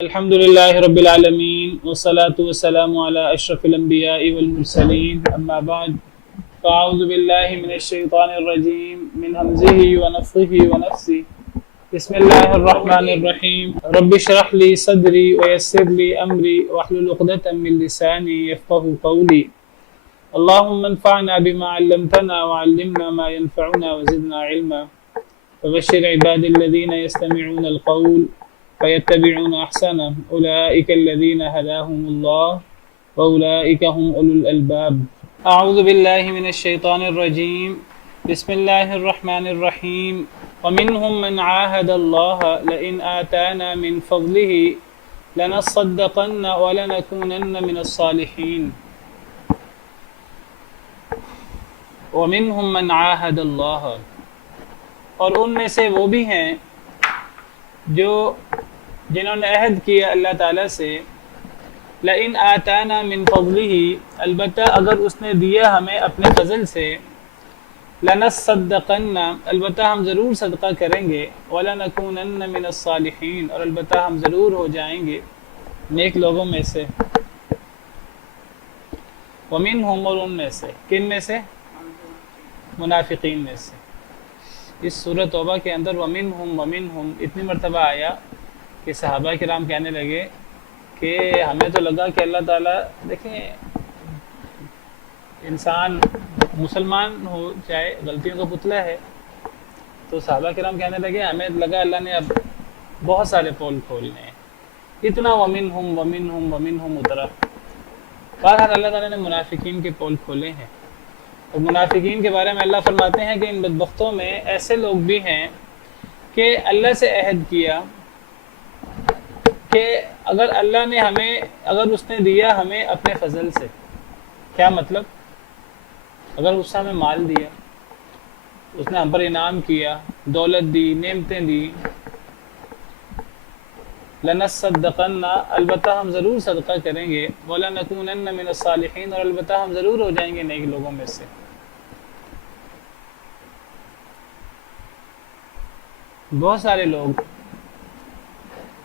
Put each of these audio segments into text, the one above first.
الحمد لله رب العالمين والصلاة والسلام على أشرف الأنبياء والمرسلين أما بعد فأعوذ بالله من الشيطان الرجيم من همزه ونفخه ونفسه بسم الله الرحمن الرحيم رب اشرح لي صدري ويسر لي أمري واحلل عقدة من لساني يفقه قولي اللهم انفعنا بما علمتنا وعلمنا ما ينفعنا وزدنا علما فبشر عباد الذين يستمعون القول فيتبعون أحسنه أولئك الذين هداهم الله وأولئك هم أولو الألباب أعوذ بالله من الشيطان الرجيم بسم الله الرحمن الرحيم ومنهم من عاهد الله لئن آتانا من فضله لنصدقن ولنكونن من الصالحين ومنهم من عاهد الله اور ان میں سے وہ بھی ہیں جو جنہوں نے عہد کیا اللہ تعالیٰ سے لئن آتانا من فضلہ البتہ اگر اس نے دیا ہمیں اپنے فضل سے لنصدقن البتہ ہم ضرور صدقہ کریں گے ولنکونن من الصالحین اور البتہ ہم ضرور ہو جائیں گے نیک لوگوں میں سے ومنہم اور ان میں سے کن میں سے منافقین میں سے اس سورۃ توبہ کے اندر ومنہم اتنی مرتبہ آیا کہ صحابہ کرام کہنے لگے کہ ہمیں تو لگا کہ اللہ تعالیٰ دیکھیں انسان مسلمان ہو چاہے غلطیوں کا پتلا ہے، تو صحابہ کرام کہنے لگے ہمیں لگا اللہ نے اب بہت سارے پول کھولنے ہیں، اتنا ومنہم اترا۔ بہرحال اللہ تعالیٰ نے منافقین کے پول کھولے ہیں، اور منافقین کے بارے میں اللہ فرماتے ہیں کہ ان بدبختوں میں ایسے لوگ بھی ہیں کہ اللہ سے عہد کیا کہ اگر اللہ نے ہمیں اگر اس نے دیا ہمیں اپنے فضل سے، کیا مطلب؟ اگر اس نے ہمیں مال دیا، اس نے ہم پر انعام کیا، دولت دی، نعمتیں دی، لنصدقن البتہ ہم ضرور صدقہ کریں گے، ولنکونن من الصالحین اور البتہ ہم ضرور ہو جائیں گے نیک لوگوں میں سے۔ بہت سارے لوگ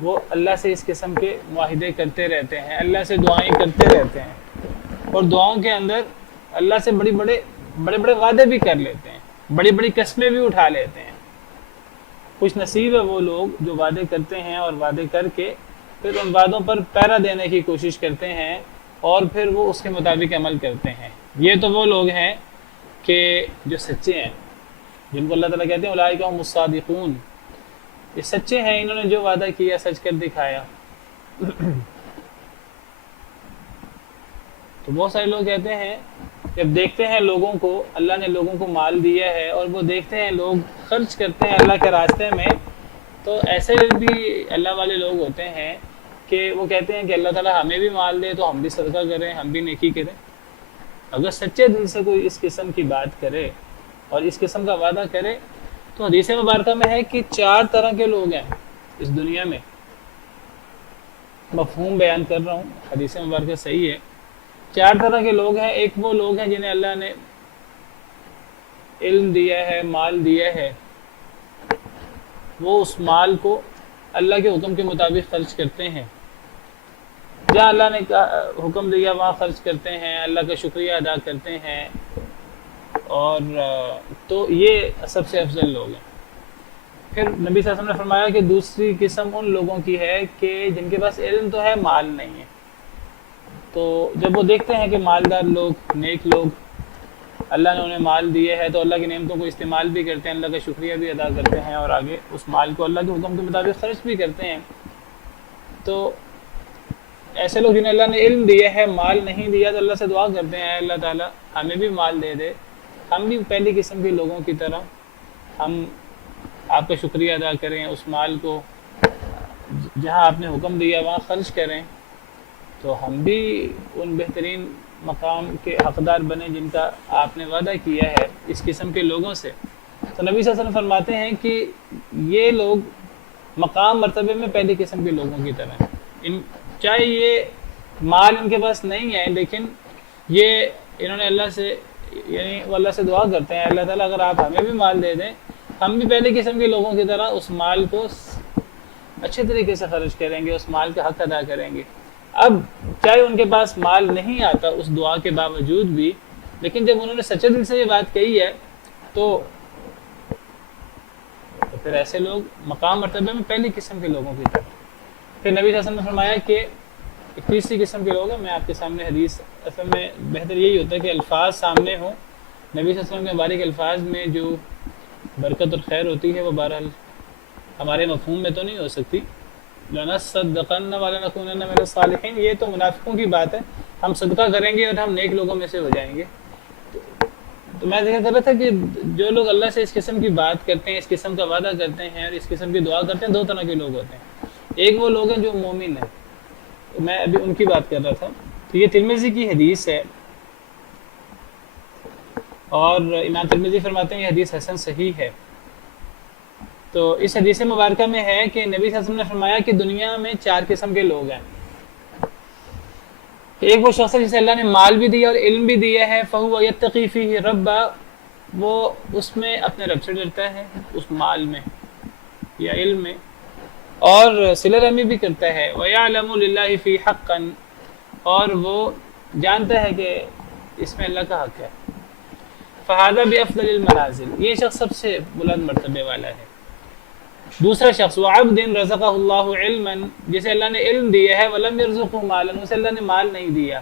وہ اللہ سے اس قسم کے معاہدے کرتے رہتے ہیں، اللہ سے دعائیں کرتے رہتے ہیں، اور دعاؤں کے اندر اللہ سے بڑے بڑے وعدے بھی کر لیتے ہیں، بڑی بڑی قسمیں بھی اٹھا لیتے ہیں۔ خوش نصیب ہے وہ لوگ جو وعدے کرتے ہیں اور وعدے کر کے پھر ان وعدوں پر پیرا دینے کی کوشش کرتے ہیں اور پھر وہ اس کے مطابق عمل کرتے ہیں۔ یہ تو وہ لوگ ہیں کہ جو سچے ہیں، جن کو اللہ تعالیٰ کہتے ہیں اولئک هم الصادقون، یہ سچے ہیں، انہوں نے جو وعدہ کیا سچ کر دکھایا۔ تو بہت سارے لوگ کہتے ہیں جب دیکھتے ہیں لوگوں کو، اللہ نے لوگوں کو مال دیا ہے اور وہ دیکھتے ہیں لوگ خرچ کرتے ہیں اللہ کے راستے میں، تو ایسے بھی اللہ والے لوگ ہوتے ہیں کہ وہ کہتے ہیں کہ اللہ تعالیٰ ہمیں بھی مال دے تو ہم بھی صدقہ کریں، ہم بھی نیکی کریں۔ اگر سچے دل سے کوئی اس قسم کی بات کرے اور اس قسم کا وعدہ کرے تو حدیث مبارکہ میں ہے کہ 4 طرح کے لوگ ہیں اس دنیا میں، مفہوم بیان کر رہا ہوں، حدیث مبارکہ صحیح ہے۔ 4 طرح کے لوگ ہیں، ایک وہ لوگ ہیں جنہیں اللہ نے علم دیا ہے، مال دیا ہے، وہ اس مال کو اللہ کے حکم کے مطابق خرچ کرتے ہیں، جہاں اللہ نے حکم دیا وہاں خرچ کرتے ہیں، اللہ کا شکریہ ادا کرتے ہیں، اور تو یہ سب سے افضل لوگ ہیں۔ پھر نبی صلی اللہ علیہ وسلم نے فرمایا کہ دوسری قسم ان لوگوں کی ہے کہ جن کے پاس علم تو ہے مال نہیں ہے، تو جب وہ دیکھتے ہیں کہ مالدار لوگ، نیک لوگ، اللہ نے انہیں مال دیا ہے تو اللہ کی نعمتوں کو استعمال بھی کرتے ہیں، اللہ کا شکریہ بھی ادا کرتے ہیں اور آگے اس مال کو اللہ کے حکم کے مطابق خرچ بھی کرتے ہیں۔ تو ایسے لوگ جنہیں اللہ نے علم دیا ہے مال نہیں دیا تو اللہ سے دعا کرتے ہیں اللہ تعالیٰ ہمیں بھی مال دے دے، ہم بھی پہلی قسم کے لوگوں کی طرح ہم آپ کا شکریہ ادا کریں، اس مال کو جہاں آپ نے حکم دیا وہاں خرچ کریں، تو ہم بھی ان بہترین مقام کے حقدار بنیں جن کا آپ نے وعدہ کیا ہے اس قسم کے لوگوں سے۔ تو نبی صلی اللہ علیہ وسلم فرماتے ہیں کہ یہ لوگ مقام مرتبے میں پہلی قسم کے لوگوں کی طرح ہیں، چاہے یہ مال ان کے پاس نہیں ہے لیکن یہ انہوں نے اللہ سے یعنی وہ اللہ سے دعا کرتے ہیں اللہ تعالیٰ اگر آپ ہمیں بھی مال دے دیں ہم بھی پہلے قسم کے لوگوں کی طرح اس مال کو اچھے طریقے سے خرچ کریں گے، اس مال کا حق ادا کریں گے۔ اب چاہے ان کے پاس مال نہیں آتا اس دعا کے باوجود بھی، لیکن جب انہوں نے سچے دل سے یہ بات کہی ہے تو پھر ایسے لوگ مقام مرتبہ میں پہلی قسم کے لوگوں کی طرف۔ پھر نبی صلی اللہ علیہ وسلم نے فرمایا کہ تیسری قسم کے لوگ ہیں، میں آپ کے سامنے حدیث، اصل میں بہتر یہی ہوتا ہے کہ الفاظ سامنے ہوں۔ نبی صلی اللہ علیہ وسلم کے مبارک الفاظ میں جو برکت اور خیر ہوتی ہے وہ بہرحال ہمارے مفہوم میں تو نہیں ہو سکتی۔ لَنَصَّدَّقَنَّ وَلَنَكُونَنَّ مِنَ الصَّالِحِينَ، یہ تو منافقوں کی بات ہے، ہم صدقہ کریں گے اور ہم نیک لوگوں میں سے ہو جائیں گے۔ تو میں ذکر کر رہا تھا کہ جو لوگ اللہ سے اس قسم کی بات کرتے ہیں، اس قسم کا وعدہ کرتے ہیں اور اس قسم کی دعا کرتے ہیں، دو طرح کے لوگ ہوتے ہیں۔ ایک وہ لوگ ہیں جو مومن ہیں، میں ابھی ان کی بات کر رہا تھا۔ تو یہ ترمذی کی حدیث ہے اور امام ترمذی فرماتے ہیں یہ حدیث حسن صحیح ہے۔ تو اس حدیث مبارکہ میں ہے کہ نبی صلی اللہ علیہ وسلم نے فرمایا کہ دنیا میں 4 قسم کے لوگ ہیں۔ ایک وہ شخص ہے جسے اللہ نے مال بھی دیا اور علم بھی دیا ہے، فَهُوَ يَتَّقِي فِيهِ رَبَّهُ، وہ اس میں اپنے رب سے ڈرتا ہے، اس مال میں یا علم میں، اور صلہ رحمی بھی کرتا ہے، وَيَعْلَمُ لِلَّهِ فِي حَقًّا، اور وہ جانتا ہے کہ اس میں اللہ کا حق ہے۔ فَهَذَا بِأَفْضَلِ الْمَنَازِلِ، یہ شخص سب سے بلند مرتبے والا ہے۔ دوسرا شخص وَعَبْدٍ رَزَقَهُ اللَّهُ عِلْمًا، جسے اللہ نے علم دیا ہے، وَلَمْ يَرْزُقْهُ مَالًا، اسے اللہ نے مال نہیں دیا،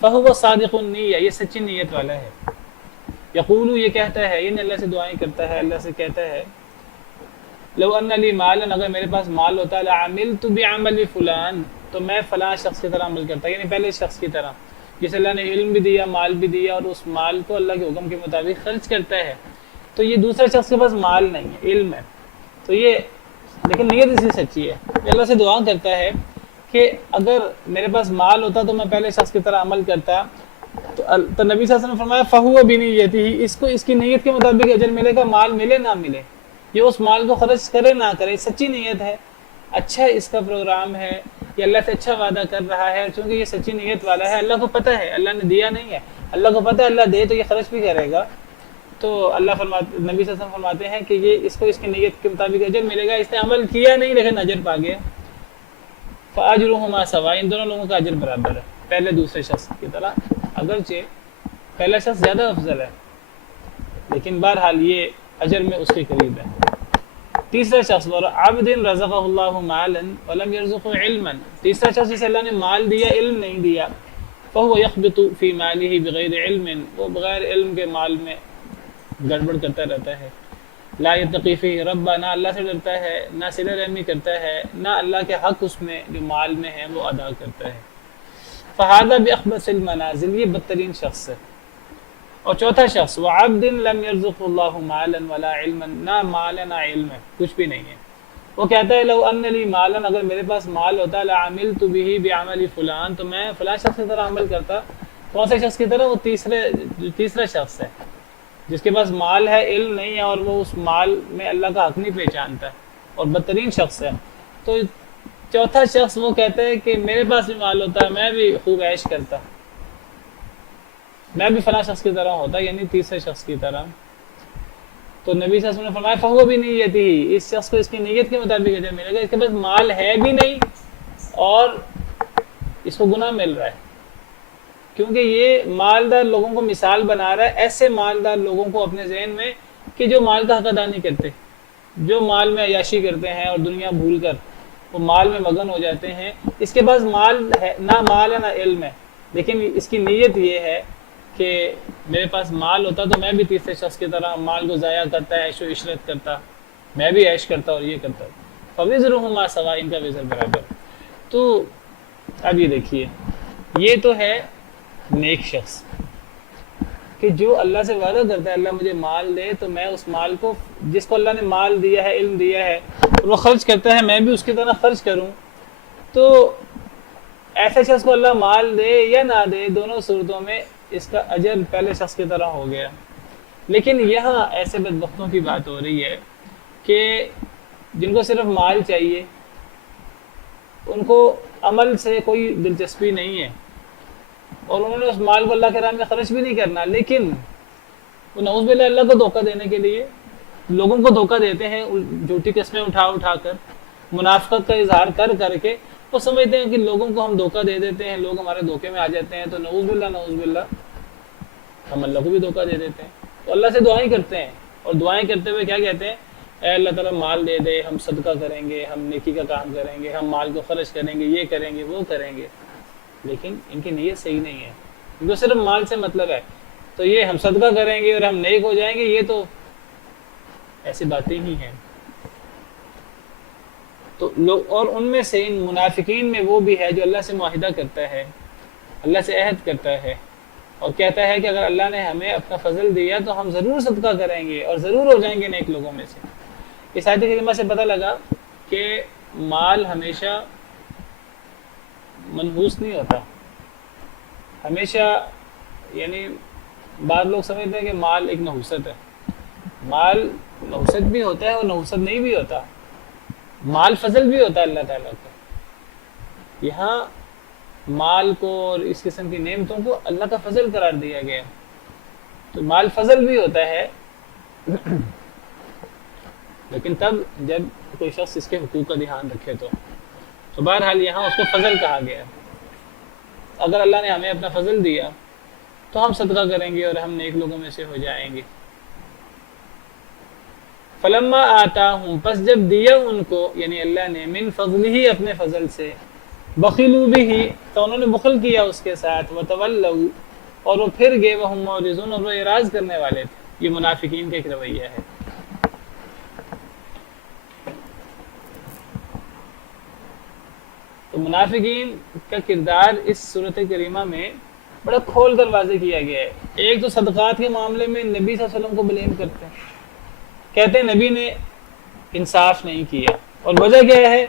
فَهُوَ صَادِقُ النِّيَّةِ، یہ سچی نیت والا ہے۔ یقول، یہ کہتا ہے، یعنی اللہ سے دعائیں کرتا ہے، اللہ سے کہتا ہے، لو ان لی مالا، اگر میرے پاس مال ہوتا، لعملت بعمل فلان، تو میں فلاں شخص کی طرح عمل کرتا، یعنی پہلے شخص کی طرح جسے اللہ نے علم بھی دیا، مال بھی دیا، اور اس مال کو اللہ کے حکم کے مطابق خرچ کرتا ہے۔ تو یہ دوسرا شخص کے پاس مال نہیں ہے، علم ہے، تو یہ لیکن نیت اس کی سچی ہے، یہ اللہ سے دعا کرتا ہے کہ اگر میرے پاس مال ہوتا تو میں پہلے شخص کی طرح عمل کرتا۔ تو نبی صلی اللہ علیہ وسلم نے فرمایا فَهُوَ بِنِيَّتِهِ، اس کو اس کی نیت کے مطابق اجر ملے گا، مال ملے نہ ملے، یہ اس مال کو خرچ کرے نہ کرے، سچی نیت ہے، اچھا اس کا پروگرام ہے، یہ اللہ سے اچھا وعدہ کر رہا ہے، چونکہ یہ سچی نیت والا ہے، اللہ کو پتہ ہے اللہ نے دیا نہیں ہے، اللہ کو پتہ ہے اللہ دے تو یہ خرچ بھی کرے گا۔ تو اللہ فرماتے، نبی صلی اللہ علیہ وسلم فرماتے ہیں کہ یہ اس کو اس کی نیت کے مطابق اجر ملے گا، اس نے عمل کیا نہیں لیکن اجر پا گیا۔ فَأَجْرُهُمَا سَوَاءٌ، ان دونوں لوگوں کا اجر برابر ہے، پہلے دوسرے شخص کی طرح، اگرچہ پہلا شخص زیادہ افضل ہے لیکن بہرحال یہ اجر میں اس کے قریب ہے۔ تیسرا شخص وَعَبْدٍ رَزَقَهُ اللَّهُ مَالًا وَلَمْ يَرْزُقْهُ عِلْمًا، تیسرا شخص جسے اللہ نے مال دیا، علم نہیں دیا، فَهُوَ يَخْبِطُ فِي مَالِهِ بِغَيْرِ عِلْمٍ، وہ بغیر علم کے مال میں گڑبڑ کرتا رہتا ہے۔ لا يتقی فیہ ربا، نہ اللہ سے ڈرتا ہے، نہ صلہ رحمی کرتا ہے، نہ اللہ کے حق اس میں جو مال میں ہے وہ ادا کرتا ہے۔ فہذا بأخبث المنازل، یہ بدترین شخص ہے۔ اور چوتھا شخص وعبد لم يرزقه اللہ مالا ولا علما، نہ مال نہ علم ہے، کچھ بھی نہیں ہے، وہ کہتا ہے لو ان لی مالا، اگر میرے پاس مال ہوتا، لعملت به بعمل فلان، تو میں فلاں شخص کی طرح عمل کرتا۔ کون سے شخص کی طرح؟ وہ تیسرا شخص ہے جس کے پاس مال ہے، علم نہیں ہے، اور وہ اس مال میں اللہ کا حق نہیں پہچانتا اور بدترین شخص ہے۔ تو چوتھا شخص وہ کہتا ہے کہ میرے پاس بھی مال ہوتا ہے، میں بھی خوب عیش کرتا، میں بھی فلاں شخص کی طرح ہوتا، یعنی تیسرے شخص کی طرح۔ تو نبی صلی اللہ علیہ وسلم نے فرمایا فَهُوَ بِنِيَّتِهِ، اس شخص کو اس کی نیت کے مطابق اجر ملے گا، اس کے پاس مال ہے بھی نہیں اور اس کو گناہ مل رہا ہے، کیونکہ یہ مالدار لوگوں کو مثال بنا رہا ہے، ایسے مالدار لوگوں کو اپنے ذہن میں کہ جو مال کا حق ادا نہیں کرتے، جو مال میں عیاشی کرتے ہیں اور دنیا بھول کر وہ مال میں مگن ہو جاتے ہیں۔ اس کے پاس مال ہے، نہ مال ہے نہ علم ہے، لیکن اس کی نیت یہ ہے کہ میرے پاس مال ہوتا تو میں بھی تیسرے شخص کی طرح مال کو ضائع کرتا، عیش و عشرت کرتا، میں بھی عیش کرتا اور یہ کرتا۔ فَوِزْرُهُمَا سَوَاءٌ، ان کا وزر برابر۔ تو اب یہ دیکھیے، یہ تو ہے نیک شخص کہ جو اللہ سے وعدہ کرتا ہے اللہ مجھے مال دے تو میں اس مال کو، جس کو اللہ نے مال دیا ہے، علم دیا ہے، وہ خرچ کرتا ہے، میں بھی اس کی طرح خرچ کروں۔ تو ایسے شخص کو اللہ مال دے یا نہ دے، دونوں صورتوں میں اس کا اجر پہلے شخص کی طرح ہو گیا۔ لیکن یہاں ایسے بدبختوں کی بات ہو رہی ہے کہ جن کو صرف مال چاہیے، ان کو عمل سے کوئی دلچسپی نہیں ہے، اور انہوں نے اس مال کو اللہ کے راہ میں خرچ بھی نہیں کرنا، لیکن وہ نعوذ باللہ اللہ کو دھوکہ دینے کے لیے لوگوں کو دھوکہ دیتے ہیں، جھوٹی قسمیں اٹھا کر، منافقت کا اظہار کر کر کے وہ سمجھتے ہیں کہ لوگوں کو ہم دھوکہ دے دیتے ہیں، لوگ ہمارے دھوکے میں آ جاتے ہیں، تو نعوذ باللہ نعوذ باللہ ہم اللہ کو بھی دھوکہ دے دیتے ہیں۔ تو اللہ سے دعائیں کرتے ہیں، اور دعائیں کرتے ہوئے کیا کہتے ہیں؟ اے اللہ تعالیٰ مال دے دے، ہم صدقہ کریں گے، ہم نیکی کا کام کریں گے، ہم مال کو خرچ کریں گے، یہ کریں گے وہ کریں گے، لیکن ان کی نیت صحیح نہیں ہے، ان کو صرف مال سے مطلب ہے۔ تو یہ ہم صدقہ کریں گے اور ہم نیک ہو جائیں گے، یہ تو ایسی باتیں ہی ہیں۔ تو لوگ، اور ان میں سے ان منافقین میں وہ بھی ہے جو اللہ سے معاہدہ کرتا ہے، اللہ سے عہد کرتا ہے اور کہتا ہے کہ اگر اللہ نے ہمیں اپنا فضل دیا تو ہم ضرور صدقہ کریں گے اور ضرور ہو جائیں گے نیک لوگوں میں سے۔ اس آیت کریمہ سے پتہ لگا کہ مال ہمیشہ منحوس نہیں ہوتا، ہمیشہ، یعنی بعض لوگ سمجھتے ہیں کہ مال ایک نحوست ہے، مال نحوست بھی ہوتا ہے اور نحوست نہیں بھی ہوتا، مال فضل بھی ہوتا ہے اللہ تعالیٰ کا۔ یہاں مال کو اور اس قسم کی نعمتوں کو اللہ کا فضل قرار دیا گیا، تو مال فضل بھی ہوتا ہے، لیکن تب جب کوئی شخص اس کے حقوق کا دھیان رکھے تو بہرحال یہاں اس کو فضل کہا گیا۔ اگر اللہ نے ہمیں اپنا فضل دیا تو ہم صدقہ کریں گے اور ہم نیک لوگوں میں سے ہو جائیں گے۔ فلما آتاہم، پس جب دیا ان کو، یعنی اللہ نے، من فضلہ، اپنے فضل سے، بخلوا بہ، تو انہوں نے بخل کیا اس کے ساتھ، وتولوا، اور وہ پھر گئے، وہم معرضون، اور وہ اعراض کرنے والے تھے۔ یہ منافقین کا ایک رویہ ہے۔ تو منافقین کا کردار اس صورت کریمہ میں بڑا کھول کر واضح کیا گیا ہے۔ ایک تو صدقات کے معاملے میں نبی صلی اللہ علیہ وسلم کو بلیم کرتے ہیں، کہتے ہیں نبی نے انصاف نہیں کیا، اور وجہ کیا ہے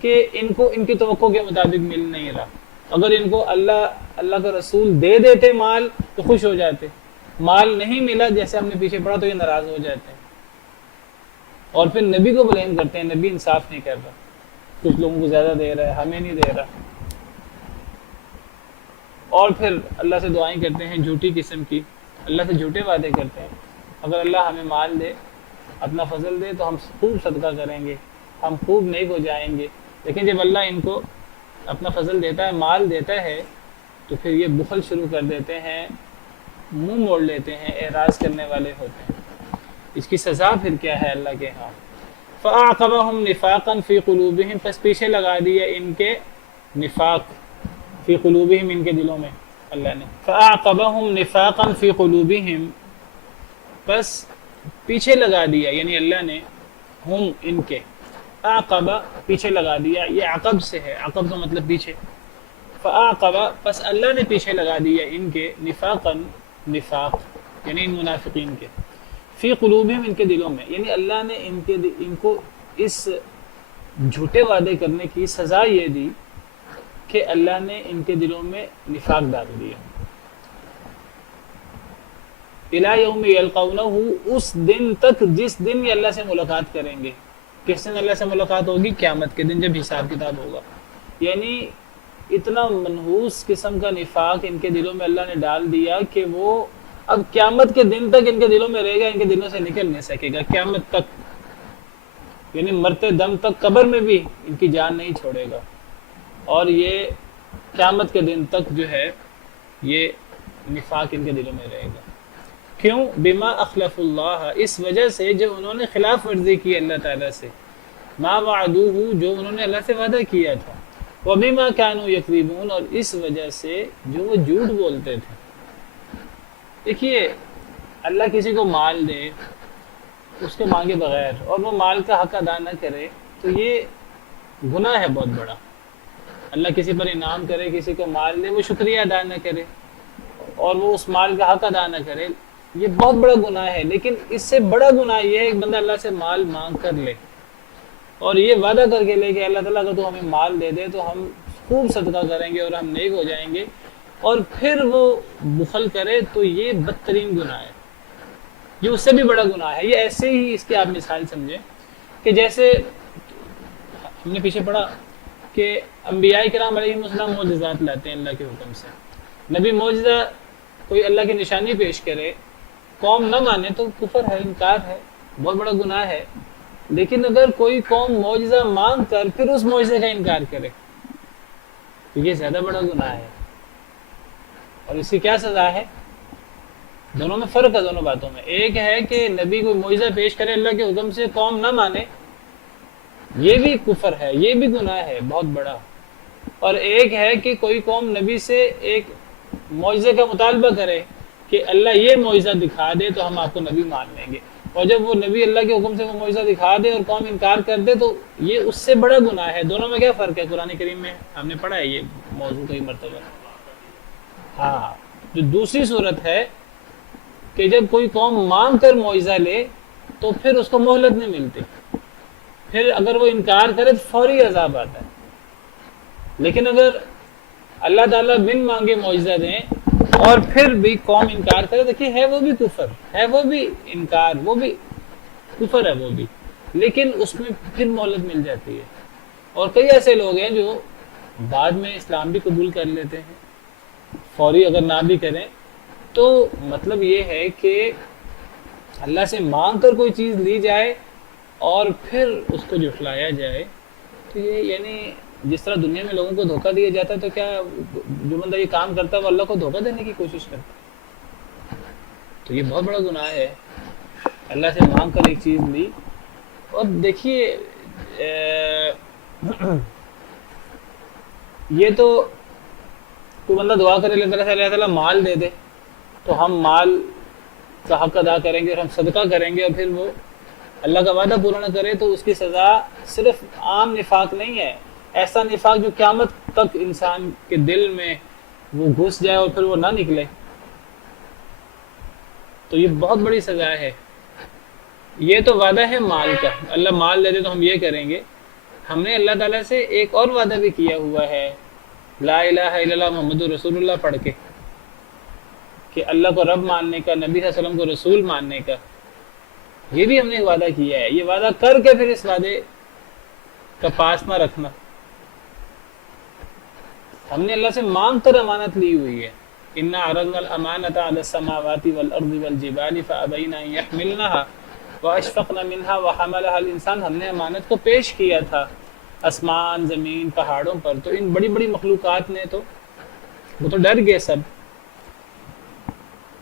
کہ ان کو ان کی توقع کے مطابق مل نہیں رہا۔ اگر ان کو اللہ کا رسول دے دیتے مال تو خوش ہو جاتے، مال نہیں ملا جیسے ہم نے پیچھے پڑھا تو یہ ناراض ہو جاتے ہیں، اور پھر نبی کو بلیم کرتے ہیں، نبی انصاف نہیں کر رہا، کچھ لوگوں کو زیادہ دے رہا ہے، ہمیں نہیں دے رہا۔ اور پھر اللہ سے دعائیں کرتے ہیں جھوٹی قسم کی، اللہ سے جھوٹے وعدے کرتے ہیں، اگر اللہ ہمیں مال دے، اپنا فضل دے تو ہم خوب صدقہ کریں گے، ہم خوب نیک ہو جائیں گے، لیکن جب اللہ ان کو اپنا فضل دیتا ہے، مال دیتا ہے، تو پھر یہ بخل شروع کر دیتے ہیں، منہ موڑ لیتے ہیں، اعراض کرنے والے ہوتے ہیں۔ اس کی سزا پھر کیا ہے اللہ کے ہاں؟ فَأَعْقَبَهُمْ نِفَاقًا فِي قُلُوبِهِمْ، پس پیچھے لگا دیا ان کے نفاق، فی قلوبہم، ان کے دلوں میں، اللہ نے فَأَعْقَبَهُمْ نِفَاقًا فِي قُلُوبِهِمْ، پس پیچھے لگا دیا، یعنی اللہ نے ہم ان کے، عقب پیچھے لگا دیا، یہ عقب سے ہے، عقب کا مطلب پیچھے، فعقب، پس اللہ نے پیچھے لگا دیا ان کے، نفاقاً، نفاق، یعنی ان منافقین کے، فی قلوبہم، ان کے دلوں میں، یعنی اللہ نے ان کو اس جھوٹے وعدے کرنے کی سزا یہ دی کہ اللہ نے ان کے دلوں میں نفاق ڈال دیا۔ الی یوم یلقونہ، اس دن تک جس دن یہ اللہ سے ملاقات کریں گے۔ کس دن اللہ سے ملاقات ہوگی؟ قیامت کے دن، جب حساب کتاب ہوگا۔ یعنی اتنا منحوس قسم کا نفاق ان کے دلوں میں اللہ نے ڈال دیا کہ وہ اب قیامت کے دن تک ان کے دلوں میں رہے گا، ان کے دلوں سے نکل نہیں سکے گا قیامت تک، یعنی مرتے دم تک، قبر میں بھی ان کی جان نہیں چھوڑے گا، اور یہ قیامت کے دن تک جو ہے یہ نفاق ان کے دلوں میں رہے گا۔ کیوں؟ بما اخلف اللہ، اس وجہ سے جو انہوں نے خلاف ورزی کی اللہ تعالیٰ سے، ما وعدوہ، جو انہوں نے اللہ سے وعدہ کیا تھا، وبما کانوا یکذبون، اور اس وجہ سے جو وہ جھوٹ بولتے تھے۔ دیکھیے، اللہ کسی کو مال دے اس کے مانگے بغیر اور وہ مال کا حق ادا نہ کرے تو یہ گناہ ہے بہت بڑا۔ اللہ کسی پر انعام کرے، کسی کو مال دے، وہ شکریہ ادا نہ کرے اور وہ اس مال کا حق ادا نہ کرے، یہ بہت بڑا گناہ ہے۔ لیکن اس سے بڑا گناہ یہ ہے کہ بندہ اللہ سے مال مانگ کر لے اور یہ وعدہ کر کے لے کہ اللہ تعالیٰ اگر تو ہمیں مال دے دے تو ہم خوب صدقہ کریں گے اور ہم نیک ہو جائیں گے، اور پھر وہ بخل کرے، تو یہ بدترین گناہ ہے، یہ اس سے بھی بڑا گناہ ہے۔ یہ ایسے ہی اس کی آپ مثال سمجھیں کہ جیسے ہم نے پیچھے پڑھا کہ انبیاء کرام علیہ السلام معجزات لاتے ہیں اللہ کے حکم سے، نبی معجزہ کوئی اللہ کی نشانی پیش کرے، قوم نہ مانے تو کفر ہے، انکار ہے، بہت بڑا گناہ ہے۔ لیکن اگر کوئی قوم معجزہ مانگ کر پھر اس معجزے کا انکار کرے تو یہ زیادہ بڑا گناہ ہے. اور اس کی کیا سزا ہے؟ دونوں میں فرق ہے دونوں باتوں میں. ایک ہے کہ نبی کوئی معجزہ پیش کرے اللہ کے حکم سے، قوم نہ مانے، یہ بھی کفر ہے، یہ بھی گناہ ہے بہت بڑا. اور ایک ہے کہ کوئی قوم نبی سے ایک معجزے کا مطالبہ کرے کہ اللہ یہ معجزہ دکھا دے تو ہم آپ کو نبی مان لیں گے، اور جب وہ نبی اللہ کے حکم سے وہ معجزہ دکھا دے اور قوم انکار کر دے تو یہ اس سے بڑا گناہ ہے. دونوں میں کیا فرق ہے؟ قرآن کریم میں ہم نے پڑھا ہے یہ موضوع کئی مرتبہ. ہاں، جو دوسری صورت ہے کہ جب کوئی قوم مانگ کر معجزہ لے تو پھر اس کو مہلت نہیں ملتی، پھر اگر وہ انکار کرے تو فوری عذاب آتا ہے. لیکن اگر اللہ تعالیٰ بن مانگے معجزہ دیں اور پھر بھی قوم انکار کرے، دیکھیے ہے وہ بھی کفر ہے، وہ بھی انکار، وہ بھی کفر ہے وہ بھی، لیکن اس میں پھر مہلت مل جاتی ہے. اور کئی ایسے لوگ ہیں جو بعد میں اسلام بھی قبول کر لیتے ہیں فوری اگر نہ بھی کریں. تو مطلب یہ ہے کہ اللہ سے مانگ کر کوئی چیز لی جائے اور پھر اس کو جھٹلایا جائے تو یہ یعنی جس طرح دنیا میں لوگوں کو دھوکہ دیا جاتا ہے، تو کیا جو بندہ یہ کام کرتا ہے وہ اللہ کو دھوکہ دینے کی کوشش کرتا ہے؟ تو یہ بہت بڑا گناہ ہے. اللہ سے مانگ کر ایک چیز لی. اور دیکھیے یہ تو کوئی بندہ دعا کرے اللہ تعالیٰ مال دے دے تو ہم مال کا حق ادا کریں گے اور ہم صدقہ کریں گے، اور پھر وہ اللہ کا وعدہ پورا نہ کرے تو اس کی سزا صرف عام نفاق نہیں ہے، ایسا نفاق جو قیامت تک انسان کے دل میں وہ گھس جائے اور پھر وہ نہ نکلے. تو یہ بہت بڑی سزا ہے. یہ تو وعدہ ہے مال کا، اللہ مال دے دے تو ہم یہ کریں گے. ہم نے اللہ تعالیٰ سے ایک اور وعدہ بھی کیا ہوا ہے، لا الہ الا اللہ محمد رسول اللہ پڑھ کے، کہ اللہ کو رب ماننے کا، نبی صلی اللہ علیہ وسلم کو رسول ماننے کا. یہ بھی ہم نے وعدہ کیا ہے. یہ وعدہ کر کے پھر اس وعدے کا پاس نہ رکھنا. ہم نے اللہ سے مانگ کر امانت لی ہوئی ہے. انا عرضنا الامانۃ علی السماوات والارض والجبال فابین ان یحملنها واشفقن منها وحملها الانسان. ہم نے امانت کو پیش کیا تھا آسمان، زمین، پہاڑوں پر. تو ان بڑی بڑی مخلوقات نے تو وہ تو ڈر گئے، سب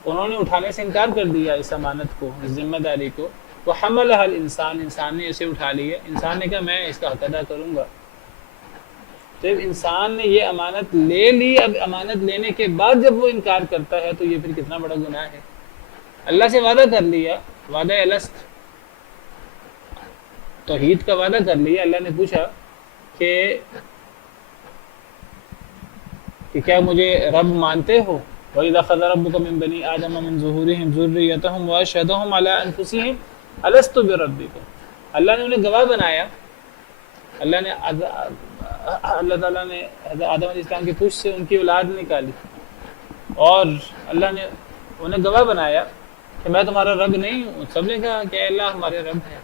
انہوں نے اٹھانے سے انکار کر دیا اس امانت کو، اس ذمہ داری کو. وحملها الانسان، انسان نے اسے اٹھا لیا. انسان نے کہا میں اس کا حق ادا کروں گا. تو جب انسان نے یہ امانت لے لی، اب امانت لینے کے بعد جب وہ انکار کرتا ہے تو یہ پھر کتنا بڑا گناہ ہے. اللہ سے وعدہ کر لیا، وعدہ الست، توحید کا وعدہ کر لیا. اللہ نے پوچھا کہ کیا مجھے رب مانتے ہو؟ وَإِذَا أَخَذَ رَبُّكَ مِن بَنِي آدَمَ مِن ظُهُورِهِمْ ذُرِّيَّتَهُمْ وَأَشْهَدَهُمْ عَلَىٰ أَنفُسِهِمْ أَلَسْتُ بِرَبِّكُمْ. اللہ نے انہیں گواہ بنایا. اللہ تعالیٰ نے حضرت آدم علیہ السلام کی پشت سے ان کی اولاد نکالی اور اللہ نے انہیں گواہ بنایا کہ میں تمہارا رب نہیں ہوں. سب نے کہا کہ اے اللہ ہمارے رب ہیں.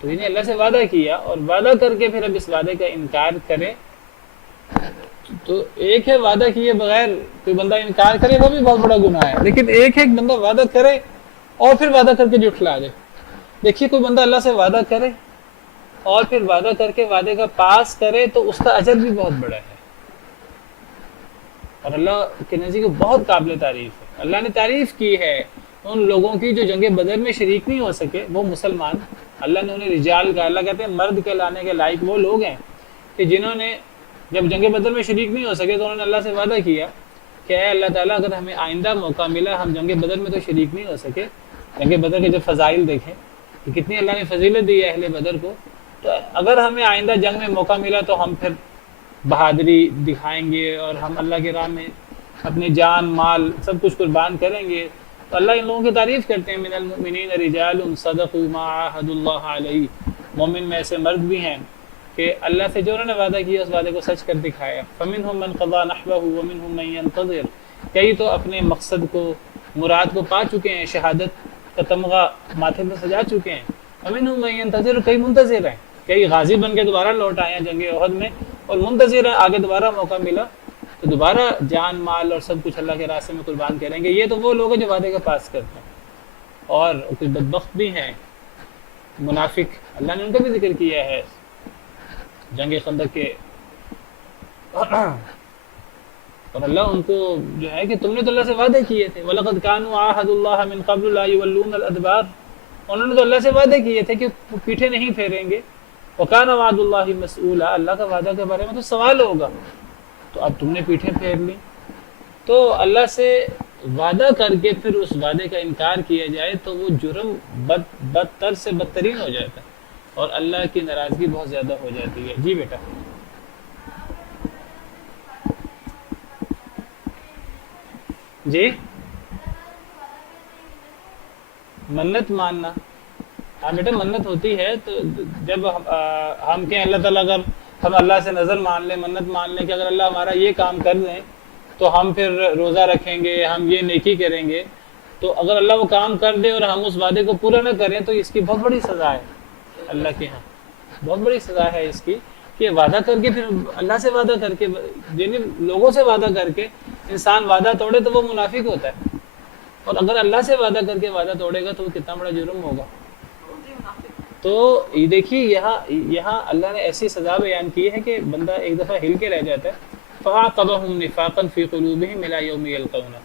تو انہیں اللہ سے وعدہ کیا اور وعدہ کر کے پھر اب اس وعدے کا انکار کرے. تو ایک ہے وعدہ کیے بغیر کوئی بندہ انکار کرے، وہ بھی بہت بڑا گناہ ہے. لیکن ایک ہے ایک بندہ وعدہ کرے اور پھر وعدہ کر کے جھٹلا دے. دیکھیے کوئی بندہ اللہ سے وعدہ کرے اور پھر وعدہ کر کے وعدے کا پاس کرے تو اس کا اجر بھی بہت بڑا ہے اور اللہ کے نزدیک بہت قابل تعریف ہے. اللہ نے تعریف کی ہے ان لوگوں کی جو جنگ بدر میں شریک نہیں ہو سکے، وہ مسلمان. اللہ نے انہیں رجال کا، اللہ کہتے ہیں مرد کے لانے کے لائق وہ لوگ ہیں کہ جنہوں نے جب جنگ بدر میں شریک نہیں ہو سکے تو انہوں نے اللہ سے وعدہ کیا کہ اے اللہ تعالیٰ اگر ہمیں آئندہ موقع ملا، ہم جنگ بدر میں تو شریک نہیں ہو سکے. جنگ بدر کے جب فضائل دیکھیں کہ کتنی اللہ نے فضیلت دی ہے اہل بدر کو، تو اگر ہمیں آئندہ جنگ میں موقع ملا تو ہم پھر بہادری دکھائیں گے اور ہم اللہ کی راہ میں اپنی جان مال سب کچھ قربان کریں گے. تو اللہ ان لوگوں کی تعریف کرتے ہیں، من المؤمنین رجال صدقوا ما عاهدوا اللہ علیہ. مومن میں ایسے مرد بھی ہیں کہ اللہ سے جو انہوں نے وعدہ کیا اس وعدے کو سچ کر دکھایا. فمنهم من قضى نحبه ومنهم من ينتظر. کئی تو اپنے مقصد کو، مراد کو پا چکے ہیں، شہادت کا تمغہ ماتھے پر سجا چکے ہیں. ومنهم من ينتظر، کئی منتظر ہیں، کئی غازی بن کے دوبارہ لوٹ آئے ہیں جنگ احد میں اور منتظر ہیں آگے دوبارہ موقع ملا تو دوبارہ جان مال اور سب کچھ اللہ کے راستے میں قربان کریں گے. یہ تو وہ لوگ ہیں جو وعدے کا پاس کرتے ہیں. اور کچھ بدبخت بھی ہیں منافق، اللہ نے ان کا بھی ذکر کیا ہے جنگ خندق کے، اور اللہ ان کو جو ہے کہ تم نے تو اللہ سے وعدے کیے تھے، وَلَقَدْ كَانُوا عَاهَدُوا اللَّهَ مِن قَبْلُ لَا يُوَلُّونَ الْأَدْبَارَ، انہوں نے تو اللہ سے وعدے کیے تھے کہ پیٹھے نہیں پھیریں گے، وَكَانَ وَعْدُ اللَّهِ مَسْئُولًا، اللہ کا وعدہ کے بارے میں تو سوال ہوگا، تو اب تم نے پیٹھیں پھیر لی۔ تو اللہ سے وعدہ کر کے پھر اس وعدے کا انکار کیا جائے تو وہ جرم بدتر سے بدترین ہو جاتا ہے اور اللہ کی ناراضگی بہت زیادہ ہو جاتی ہے۔ جی بیٹا۔ جی منت ماننا، ہاں بیٹا منت ہوتی ہے، تو جب ہم کہیں اللہ تعالیٰ، اگر ہم اللہ سے نظر مان لیں، منت مان لیں کہ اگر اللہ ہمارا یہ کام کر دیں تو ہم پھر روزہ رکھیں گے، ہم یہ نیکی کریں گے، تو اگر اللہ وہ کام کر دے اور ہم اس وعدے کو پورا نہ کریں تو اس کی بہت بڑی سزا ہے اللہ کے ہاں، بہت بڑی سزا ہے اس کی، کہ وعدہ کر کے پھر اللہ سے وعدہ کر کے، یعنی لوگوں سے وعدہ کر کے انسان وعدہ توڑے تو وہ منافق ہوتا ہے، اور اگر اللہ سے وعدہ کر کے وعدہ توڑے گا تو وہ کتنا بڑا جرم ہوگا۔ تو یہ دیکھیے یہاں اللہ نے ایسی سزا بیان کی ہے کہ بندہ ایک دفعہ ہل کے رہ جاتا ہے۔ فَعَاقَبَهُمْ نِفَاقًا فِي قُلُوبِهِمْ إِلَى يَوْمِ يَلْقَوْنَهُ،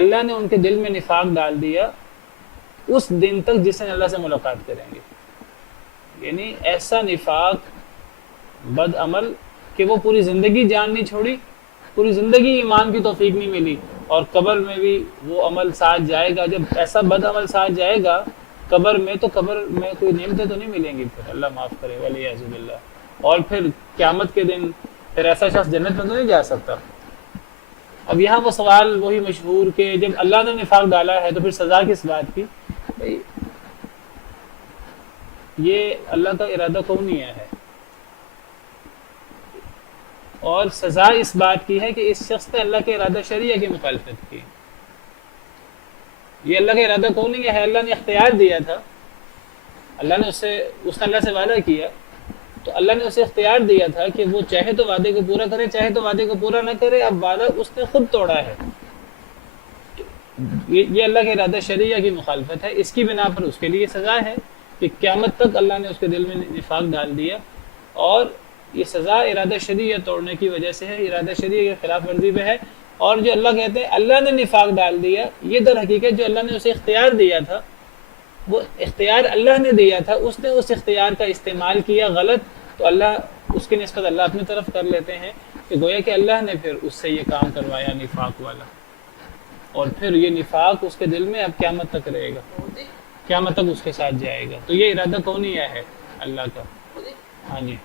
اللہ نے ان کے دل میں نفاق ڈال دیا اس دن تک جس دن اللہ سے ملاقات کریں گے، یعنی ایسا نفاق بد عمل کہ وہ پوری زندگی جان نہیں چھوڑی، پوری زندگی ایمان کی توفیق نہیں ملی، اور قبر میں بھی وہ عمل ساتھ جائے گا۔ جب ایسا بد عمل ساتھ جائے گا قبر میں تو قبر میں کوئی نعمتیں تو نہیں ملیں گی، پھر اللہ معاف کرے والعیاذ باللہ، اور پھر قیامت کے دن پھر ایسا شخص جنت میں تو نہیں جا سکتا۔ اب یہاں وہ سوال وہی مشہور کہ جب اللہ نے نفاق ڈالا ہے تو پھر سزا کس بات کی؟ بھائی یہ اللہ کا ارادہ کونیہ ہے، اور سزا اس بات کی ہے کہ اس شخص نے اللہ کے ارادہ شرعیہ کی مخالفت کی۔ یہ اللہ کا ارادہ کونیہ ہے، اللہ نے اختیار دیا تھا، اللہ نے اس نے اللہ سے وعدہ کیا، تو اللہ نے اسے اختیار دیا تھا کہ وہ چاہے تو وعدے کو پورا کرے، چاہے تو وعدے کو پورا نہ کرے، اب وعدہ اس نے خود توڑا ہے، یہ اللہ کے ارادہ شرعیہ کی مخالفت ہے، اس کی بنا پر اس کے لیے سزا ہے کہ قیامت تک اللہ نے اس کے دل میں نفاق ڈال دیا، اور یہ سزا ارادہ شرعیہ توڑنے کی وجہ سے ہے، ارادہ شرعیہ کے خلاف ورزی پہ ہے۔ اور جو اللہ کہتے ہیں اللہ نے نفاق ڈال دیا، یہ در حقیقت جو اللہ نے اسے اختیار دیا تھا، وہ اختیار اللہ نے دیا تھا، اس نے اس اختیار کا استعمال کیا غلط، تو اللہ اس کی نسبت اللہ اپنی طرف کر لیتے ہیں کہ گویا کہ اللہ نے پھر اس سے یہ کام کروایا نفاق والا، اور پھر یہ نفاق اس کے دل میں اب قیامت تک رہے گا، قیامت تک اس کے ساتھ جائے گا۔ تو یہ ارادہ کونیہ ہے اللہ کا۔ ہاں جی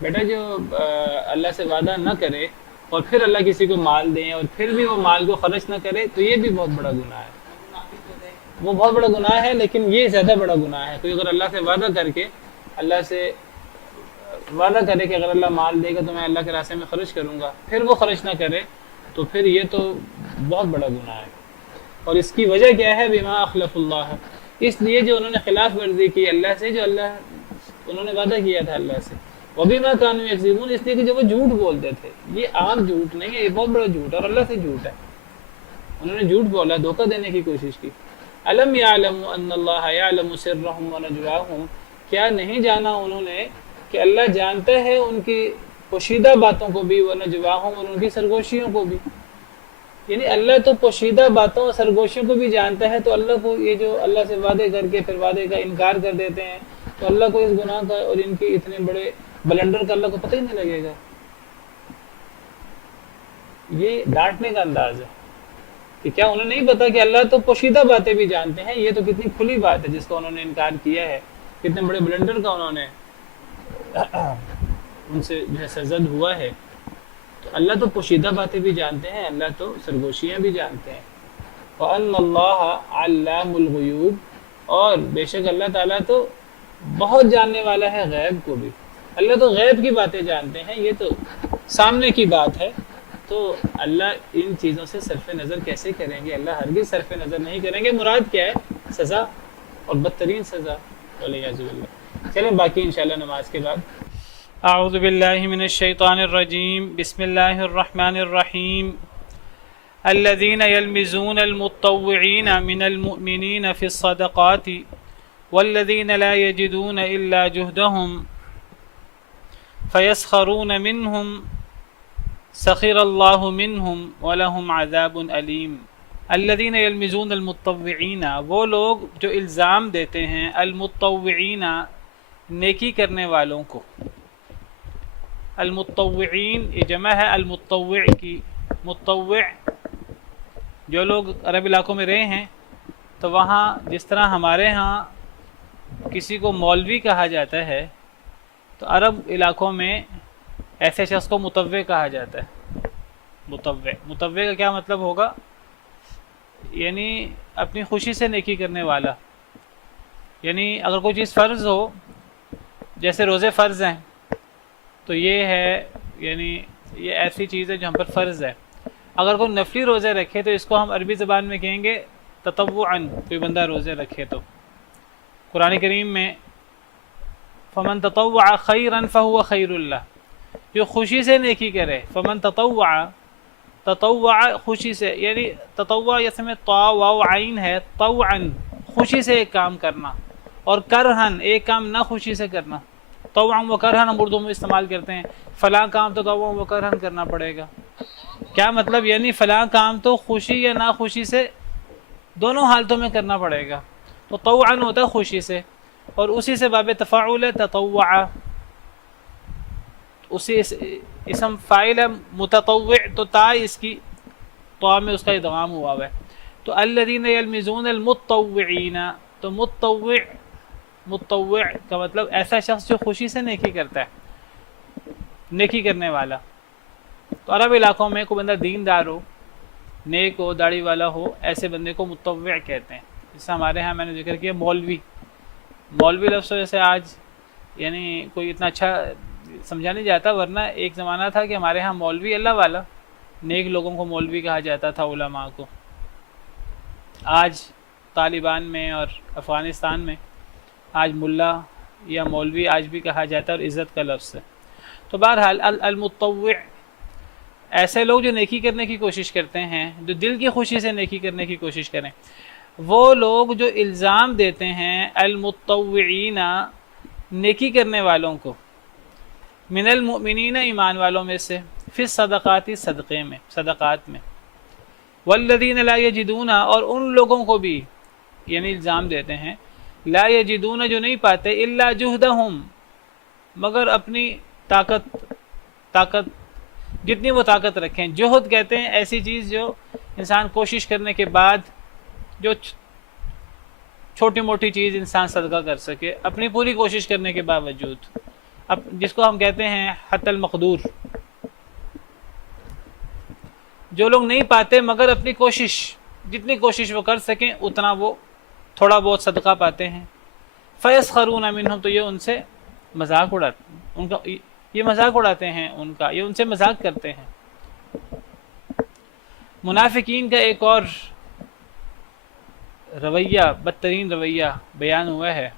بیٹا، جو اللہ سے وعدہ نہ کرے اور پھر اللہ کسی کو مال دیں اور پھر بھی وہ مال کو خرچ نہ کرے تو یہ بھی بہت بڑا گناہ ہے، وہ بہت بڑا گناہ ہے، لیکن یہ زیادہ بڑا گناہ ہے۔ کوئی اگر اللہ سے وعدہ کر کے، اللہ سے وعدہ کرے کہ اگر اللہ مال دے گا تو میں اللہ کے راستے میں خرچ کروں گا، پھر وہ خرچ نہ کرے تو پھر یہ تو بہت بڑا گناہ ہے۔ اور اس کی وجہ کیا ہے؟ بما اخلف اللہ، اس لیے جو انہوں نے خلاف ورزی کی اللہ سے، جو انہوں نے وعدہ کیا تھا اللہ سے، وَبِمَا كَانُوا يَكْذِبُونَ، اس لیے کہ جب وہ جھوٹ بولتے تھے، یہ عام جھوٹ نہیں ہے، یہ بہت بڑا جھوٹ ہے اور اللہ سے جھوٹ ہے، انہوں نے جھوٹ بولا، دھوکہ دینے کی کوشش کی۔ أَلَمْ يَعْلَمُوا أَنَّ اللَّهَ يَعْلَمُ سِرَّهُمْ وَنَجْوَاهُمْ، کیا نہیں جانا انہوں نے کہ اللہ جانتا ہے ان کی پوشیدہ باتوں کو بھی، وَنَجْوَاهُمْ، اور ان کی سرگوشیوں کو بھی، یعنی اللہ تو پوشیدہ باتوں اور سرگوشیوں کو بھی جانتا ہے، تو اللہ کو یہ جو اللہ سے وعدے کر کے پھر وعدے کا انکار کر دیتے ہیں، تو اللہ کو اس گناہ کا اور ان کے اتنے بڑے بلنڈر کا اللہ کو پتہ ہی نہیں لگے گا۔ یہ ڈانٹنے کا انداز ہے کہ کیا انہیں نہیں پتا کہ اللہ تو پوشیدہ باتیں بھی جانتے ہیں، یہ تو کتنی کھلی بات ہے جس کو انہوں نے انکار کیا ہے، کتنے بڑے بلنڈر کا انہوں نے ان سے جو ہے سرزد ہوا ہے۔ تو اللہ تو پوشیدہ باتیں بھی جانتے ہیں، اللہ تو سرگوشیاں بھی جانتے ہیں۔ وَأَنَّ اللَّهَ عَلَّامُ الْغُيُوبِ، اور بے شک اللہ تعالیٰ تو بہت جاننے والا ہے غیب کو بھی، اللہ تو غیب کی باتیں جانتے ہیں، یہ تو سامنے کی بات ہے، تو اللہ ان چیزوں سے صرف نظر کیسے کریں گے؟ اللہ ہرگز صرف نظر نہیں کریں گے۔ مراد کیا ہے؟ سزا، اور بدترین سزا، والعیاذ باللہ۔ چلیں باقی انشاءاللہ نماز کے بعد اعوذ باللہ من الشیطان الرجیم بسم اللہ الرحمن الرحیم الذين يلمزون المتطوعين من المؤمنين في الصدقات والذين لا يجدون إلا جهدهم فيسخرون منهم سخر الله منهم ولهم عذاب أليم الذين يلمزون المتطوعين، وہ لوگ جو الزام دیتے ہیں، المتطوعین نیکی کرنے والوں کو. المتطوعین یہ جمع ہے المتطوع کی. متطوع جو لوگ عرب علاقوں میں رہے ہیں تو وہاں جس طرح ہمارے ہاں کسی کو مولوی کہا جاتا ہے تو عرب علاقوں میں ایسے شخص کو متطوع کہا جاتا ہے. متطوع کا کیا مطلب ہوگا؟ یعنی اپنی خوشی سے نیکی کرنے والا. یعنی اگر کوئی چیز فرض ہو، جیسے روزے فرض ہیں، تو یہ ہے یعنی یہ ایسی چیز ہے جو ہم پر فرض ہے. اگر کوئی نفلی روزے رکھے تو اس کو ہم عربی زبان میں کہیں گے تطوعاً. کوئی بندہ روزے رکھے تو قرآن کریم میں فمن تطوع خیرا فہو خیر اللہ، جو خوشی سے نیکی کرے. فمن تطوع خوشی سے، یعنی تطوع اس میں طا واو عین ہے، طوعاً خوشی سے ایک کام کرنا، اور کرہن ایک کام نہ خوشی سے کرنا. طوعاً و کرہن ہم اردو میں استعمال کرتے ہیں. فلاں کام تو طوعاً و کرہن کرنا پڑے گا. کیا مطلب؟ یعنی فلاں کام تو خوشی یا ناخوشی سے دونوں حالتوں میں کرنا پڑے گا. تو طوعاً ہوتا ہے خوشی سے، اور اسی سے باب تفاعل ہے تطوع. اسی اسم فاعل ہے متطوع، تو تا اس کی طا میں اس کا ادغام ہوا ہے. تو الذین یلمزون المتطوعین، تو متطوع کا مطلب ایسا شخص جو خوشی سے نیکی کرتا ہے، نیکی کرنے والا. تو عرب علاقوں میں کوئی بندہ دیندار ہو، نیک ہو، داڑھی والا ہو، ایسے بندے کو متطوع کہتے ہیں. جیسے ہمارے ہاں میں نے ذکر کیا مولوی لفظ جیسے آج یعنی کوئی اتنا اچھا سمجھا نہیں جاتا، ورنہ ایک زمانہ تھا کہ ہمارے ہاں مولوی اللہ والا، نیک لوگوں کو مولوی کہا جاتا تھا، علماء کو. آج طالبان میں اور افغانستان میں آج ملا یا مولوی آج بھی کہا جاتا ہے، اور عزت کا لفظ ہے. تو بہرحال المتطوع ایسے لوگ جو نیکی کرنے کی کوشش کرتے ہیں، جو دل کی خوشی سے نیکی کرنے کی کوشش کریں. وہ لوگ جو الزام دیتے ہیں المتطوعین نیکی کرنے والوں کو، من المؤمنین ایمان والوں میں سے، فی الصدقات صدقات میں، والذین لا یجدون اور ان لوگوں کو بھی یعنی الزام دیتے ہیں لا یجدون جو نہیں پاتے الا جہدہم مگر اپنی طاقت جتنی وہ طاقت رکھیں. جہد کہتے ہیں ایسی چیز جو انسان کوشش کرنے کے بعد، جو چھوٹی موٹی چیز انسان صدقہ کر سکے اپنی پوری کوشش کرنے کے باوجود، اب جس کو ہم کہتے ہیں حتی المقدور. جو لوگ نہیں پاتے مگر اپنی کوشش، جتنی کوشش وہ کر سکیں اتنا وہ تھوڑا بہت صدقہ پاتے ہیں. فیسخرون منہم، تو یہ ان سے مذاق اڑاتے ہیں، ان کا یہ مذاق اڑاتے ہیں، ان کا یہ ان سے مذاق کرتے ہیں. منافقین کا ایک اور رویہ، بدترین رویہ بیان ہوا ہے.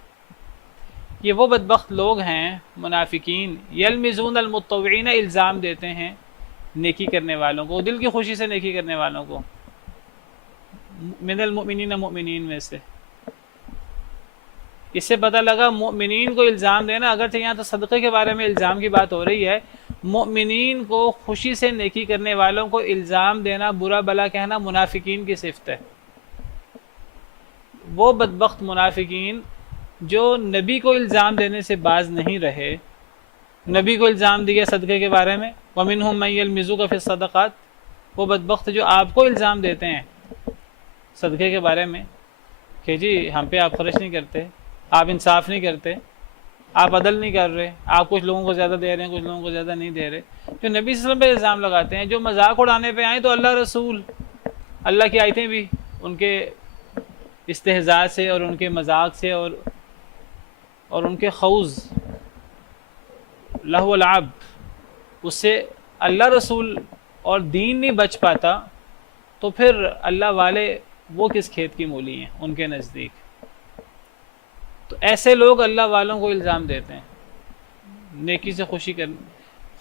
یہ وہ بدبخت لوگ ہیں منافقین، یلمزون المتطوعین الزام دیتے ہیں نیکی کرنے والوں کو، دل کی خوشی سے نیکی کرنے والوں کو، من المؤمنین مؤمنین میں سے. اس سے پتہ لگا مؤمنین کو الزام دینا، اگرچہ یہاں تو صدقے کے بارے میں الزام کی بات ہو رہی ہے، مؤمنین کو خوشی سے نیکی کرنے والوں کو الزام دینا، برا بلا کہنا منافقین کی صفت ہے. وہ بدبخت منافقین جو نبی کو الزام دینے سے باز نہیں رہے، نبی کو الزام دیا صدقے کے بارے میں، وَمِنْهُمْ مَن يَلْمِزُكَ فِي الصَّدَقَاتِ، وہ بدبخت جو آپ کو الزام دیتے ہیں صدقے کے بارے میں کہ جی ہم پہ آپ خرچ نہیں کرتے، آپ انصاف نہیں کرتے، آپ عدل نہیں کر رہے، آپ کچھ لوگوں کو زیادہ دے رہے ہیں، کچھ لوگوں کو زیادہ نہیں دے رہے. جو نبی صلی اللہ علیہ وسلم پہ الزام لگاتے ہیں، جو مذاق اڑانے پہ آئیں، تو اللہ رسول، اللہ کی آیتیں بھی ان کے استہزاء سے اور ان کے مذاق سے اور ان کے خوض لہو العب، اس سے اللہ رسول اور دین نہیں بچ پاتا، تو پھر اللہ والے وہ کس کھیت کی مولی ہیں ان کے نزدیک. تو ایسے لوگ اللہ والوں کو الزام دیتے ہیں. نیکی سے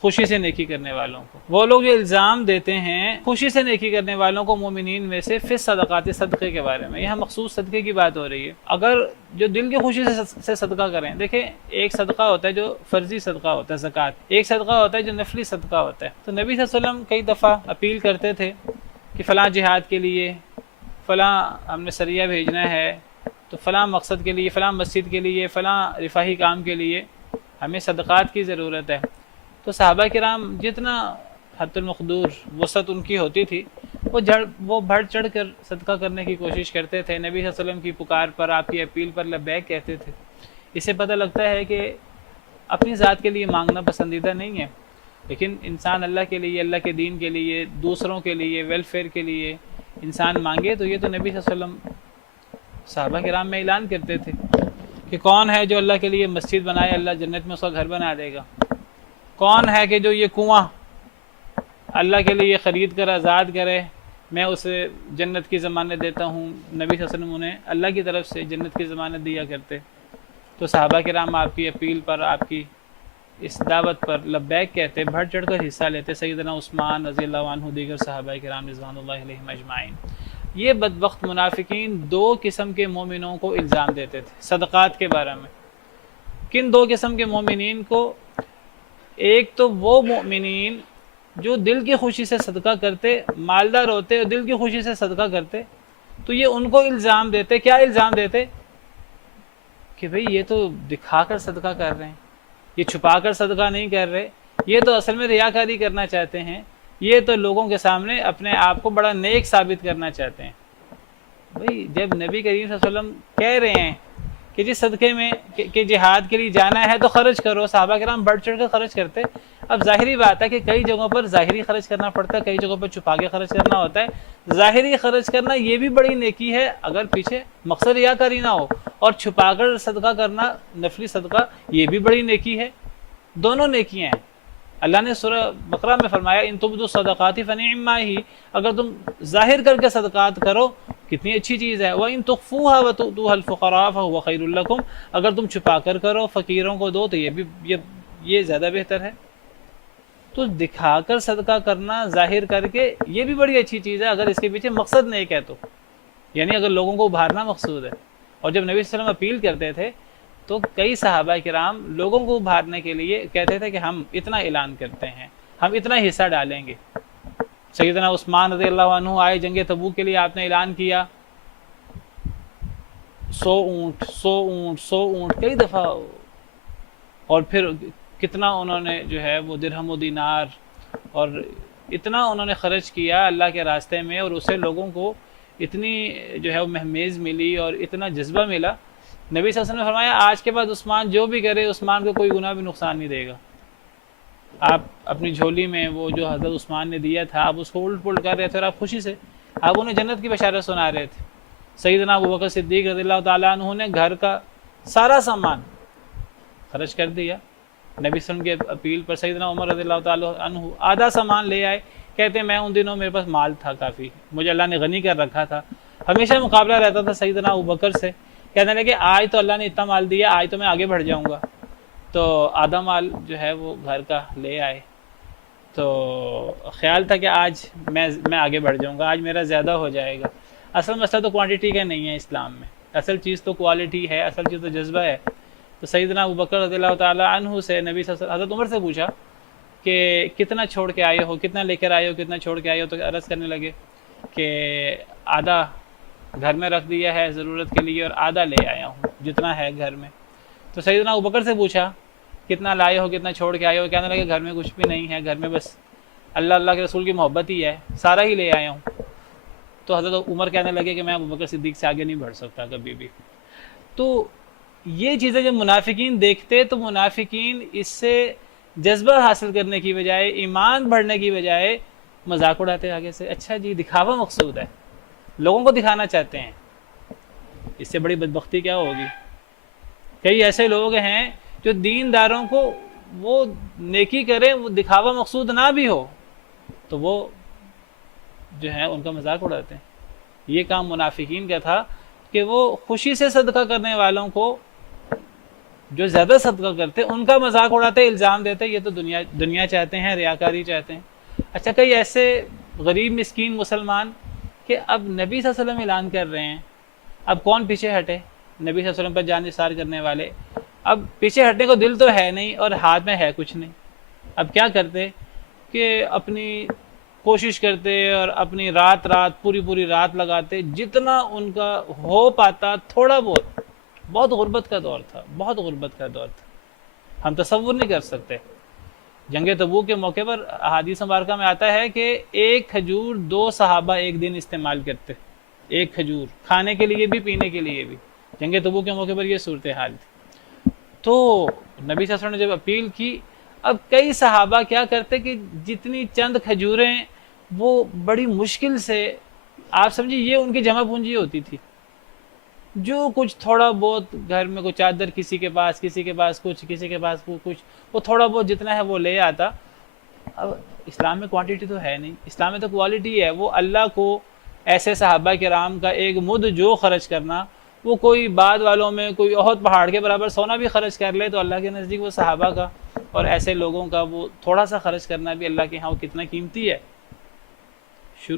خوشی سے نیکی کرنے والوں کو، وہ لوگ جو الزام دیتے ہیں خوشی سے نیکی کرنے والوں کو مومنین میں سے فی الصدقات، صدقے کے بارے میں، یہاں مخصوص صدقے کی بات ہو رہی ہے۔ اگر جو دل کی خوشی سے صدقہ کریں، دیکھیں ایک صدقہ ہوتا ہے جو فرضی صدقہ ہوتا ہے زکوٰۃ، ایک صدقہ ہوتا ہے جو نفلی صدقہ ہوتا ہے۔ تو نبی صلی اللہ علیہ وسلم کئی دفعہ اپیل کرتے تھے کہ فلاں جہاد کے لیے، فلاں ہم نے سریہ بھیجنا ہے، تو فلاں مقصد کے لیے، فلاں مسجد کے لیے، فلاں رفاہی کام کے لیے ہمیں صدقات کی ضرورت ہے۔ تو صحابہ کرام جتنا حد المقدور وسعت ان کی ہوتی تھی، وہ بڑھ چڑھ کر صدقہ کرنے کی کوشش کرتے تھے۔ نبی صلی اللہ علیہ وسلم کی پکار پر، آپ کی اپیل پر لبیک کہتے تھے۔ اس سے پتہ لگتا ہے کہ اپنی ذات کے لیے مانگنا پسندیدہ نہیں ہے، لیکن انسان اللہ کے لیے، اللہ کے دین کے لیے، دوسروں کے لیے، ویلفیئر کے لیے انسان مانگے، تو یہ تو نبی صلی اللہ علیہ وسلم صحابہ کرام میں اعلان کرتے تھے کہ کون ہے جو اللہ کے لیے مسجد بنائے، اللہ جنت میں اس کا گھر بنا دے گا۔ کون ہے کہ جو یہ کنواں اللہ کے لیے خرید کر آزاد کرے، میں اسے جنت کی ضمانت دیتا ہوں۔ نبی صلی اللہ علیہ وسلم انہیں اللہ کی طرف سے جنت کی ضمانت دیا کرتے۔ تو صحابہ کرام آپ کی اپیل پر، آپ کی اس دعوت پر لبیک کہتے، بڑھ چڑھ کر حصہ لیتے۔ سیدنا عثمان رضی اللہ عنہ، دیگر صحابہ کرام رضوان اللہ علیہم اجمعین۔ یہ بدبخت منافقین دو قسم کے مومنوں کو الزام دیتے تھے صدقات کے بارے میں۔ کن دو قسم کے مومنین کو؟ ایک تو وہ مومنین جو دل کی خوشی سے صدقہ کرتے، مالدار ہوتے اور دل کی خوشی سے صدقہ کرتے، تو یہ ان کو الزام دیتے۔ کیا الزام دیتے؟ کہ بھئی یہ تو دکھا کر صدقہ کر رہے ہیں، یہ چھپا کر صدقہ نہیں کر رہے، یہ تو اصل میں ریاکاری کرنا چاہتے ہیں، یہ تو لوگوں کے سامنے اپنے آپ کو بڑا نیک ثابت کرنا چاہتے ہیں۔ بھئی جب نبی کریم صلی اللہ علیہ وسلم کہہ رہے ہیں کہ جس صدقے میں کہ جہاد کے لیے جانا ہے تو خرچ کرو، صحابہ کرام بڑھ چڑھ کر خرچ کرتے۔ اب ظاہری بات ہے کہ کئی جگہوں پر ظاہری خرچ کرنا پڑتا ہے، کئی جگہوں پر چھپا کے خرچ کرنا ہوتا ہے۔ ظاہری خرچ کرنا یہ بھی بڑی نیکی ہے اگر پیچھے مقصد ریاکاری نہ ہو، اور چھپا کر صدقہ کرنا، نفلی صدقہ، یہ بھی بڑی نیکی ہے۔ دونوں نیکیاں ہیں۔ اللہ نے سورہ بقرہ میں فرمایا ان تبدوا الصدقات فنعما ہی، اگر تم ظاہر کر کے صدقات کرو کتنی اچھی چیز ہے۔ وَإِن تُخْفُوهَا وَتُؤْتُوهَا الْفُقَرَاءَ فَهُوَ خَيْرٌ لَكُمْ، اگر تم چھپا کر کرو، فقیروں کو دو، تو یہ زیادہ بہتر ہے۔ تو دکھا کر صدقہ کرنا، ظاہر کر کے، یہ بھی بڑی اچھی چیز ہے اگر اس کے پیچھے مقصد نیک ہے تو، یعنی اگر لوگوں کو ابھارنا مقصود ہے۔ اور جب نبی صلی اللہ علیہ وسلم اپیل کرتے تھے تو کئی صحابہ کرام لوگوں کو ابھارنے کے لیے کہتے تھے کہ ہم اتنا اعلان کرتے ہیں، ہم اتنا حصہ ڈالیں گے۔ سیدنا عثمان رضی اللہ عنہ آئے جنگ تبوک کے لیے، آپ نے اعلان کیا 100 اونٹ 100 اونٹ 100 اونٹ کئی دفعہ، اور پھر کتنا انہوں نے جو ہے وہ درہم و دینار اور اتنا انہوں نے خرچ کیا اللہ کے راستے میں، اور اسے لوگوں کو اتنی جو ہے وہ مہمیز ملی اور اتنا جذبہ ملا۔ نبی صلی اللہ علیہ وسلم نے فرمایا آج کے بعد عثمان جو بھی کرے، عثمان کو کوئی گناہ بھی نقصان نہیں دے گا۔ آپ اپنی جھولی میں وہ جو حضرت عثمان نے دیا تھا، آپ اس کو الٹ پلٹ کر رہے تھے، اور آپ خوشی سے آپ انہیں جنت کی بشارت سنا رہے تھے۔ سیدنا ابوبکر صدیق رضی اللہ تعالیٰ عنہ نے گھر کا سارا سامان خرچ کر دیا نبی صلی اللہ علیہ وسلم کے اپیل پر۔ سیدنا عمر رضی اللہ تعالیٰ عنہ آدھا سامان لے آئے، کہتے ہیں میں ان دنوں میرے پاس مال تھا کافی، مجھے اللہ نے غنی کر رکھا تھا، ہمیشہ مقابلہ رہتا تھا سیدنا ابوبکر سے، کہنے لگے آج تو اللہ نے اتنا مال دیا، آج تو میں آگے بڑھ جاؤں گا۔ تو آدھا مال جو ہے وہ گھر کا لے آئے، تو خیال تھا کہ آج میں آگے بڑھ جاؤں گا، آج میرا زیادہ ہو جائے گا۔ اصل مسئلہ تو کوانٹٹی کا نہیں ہے اسلام میں، اصل چیز تو کوالٹی ہے، اصل چیز تو جذبہ ہے۔ تو سیدنا ابوبکر رضی اللہ تعالیٰ عنہ سے نبی صلی اللہ علیہ وسلم حضرت عمر سے پوچھا کہ کتنا چھوڑ کے آئے ہو، کتنا لے کر آئے ہو، کتنا چھوڑ کے آئے ہو؟ تو عرض کرنے لگے کہ آدھا گھر میں رکھ دیا ہے ضرورت کے لیے اور آدھا لے آیا ہوں جتنا ہے گھر میں۔ تو سیدنا ابوبکر سے پوچھا کتنا لائے ہو، کتنا چھوڑ کے آئے ہو؟ کہنے لگے گھر میں کچھ بھی نہیں ہے، گھر میں بس اللہ کے رسول کی محبت ہی ہے، سارا ہی لے آیا ہوں۔ تو حضرت عمر کہنے لگے کہ میں ابوبکر صدیق سے آگے نہیں بڑھ سکتا کبھی بھی۔ تو یہ چیزیں جب منافقین دیکھتے تو منافقین اس سے جذبہ حاصل کرنے کی بجائے، ایمان بڑھنے کی بجائے مذاق اڑاتے آگے سے۔ اچھا جی، دکھاوا مقصود ہے، لوگوں کو دکھانا چاہتے ہیں، اس سے بڑی بدبختی کیا ہوگی؟ کئی ایسے لوگ ہیں جو دینداروں کو وہ نیکی کریں، وہ دکھاوا مقصود نہ بھی ہو تو وہ جو ہے ان کا مذاق اڑاتے ہیں۔ یہ کام منافقین کا تھا کہ وہ خوشی سے صدقہ کرنے والوں کو جو زیادہ صدقہ کرتے ان کا مذاق اڑاتے، الزام دیتے یہ تو دنیا چاہتے ہیں، ریاکاری چاہتے ہیں۔ اچھا کئی ایسے غریب مسکین مسلمان کہ اب نبی صلی اللہ علیہ وسلم اعلان کر رہے ہیں، اب کون پیچھے ہٹے؟ نبی صلی اللہ علیہ وسلم پر جان نثار کرنے والے، اب پیچھے ہٹنے کو دل تو ہے نہیں اور ہاتھ میں ہے کچھ نہیں، اب کیا کرتے کہ اپنی کوشش کرتے اور اپنی رات پوری رات لگاتے، جتنا ان کا ہو پاتا تھوڑا بہت۔ بہت غربت کا دور تھا، بہت غربت کا دور تھا، ہم تصور نہیں کر سکتے۔ جنگ تبوک کے موقع پر احادیث مبارکہ میں آتا ہے کہ ایک کھجور 2 صحابہ ایک دن استعمال کرتے، ایک کھجور، کھانے کے لیے بھی پینے کے لیے بھی۔ جنگ تبوک کے موقع پر یہ صورتحال تھی۔ تو نبی صلی اللہ علیہ وسلم نے جب اپیل کی، اب کئی صحابہ کیا کرتے کہ جتنی چند کھجوریں وہ بڑی مشکل سے، آپ سمجھیے یہ ان کی جمع پونجی ہوتی تھی، جو کچھ تھوڑا بہت گھر میں کوئی چادر کسی کے پاس کچھ، کسی کے پاس کچھ، وہ تھوڑا بہت جتنا ہے وہ لے آتا۔ اب اسلام میں کوانٹٹی تو ہے نہیں، اسلام میں تو کوالٹی ہے۔ وہ اللہ کو ایسے صحابہ کرام کا ایک مد جو خرچ کرنا، وہ کوئی بعد والوں میں کوئی احد پہاڑ کے برابر سونا بھی خرچ کر لے تو اللہ کے نزدیک وہ صحابہ کا اور ایسے لوگوں کا وہ تھوڑا سا خرچ کرنا بھی اللہ کے ہاں وہ کتنا قیمتی ہے۔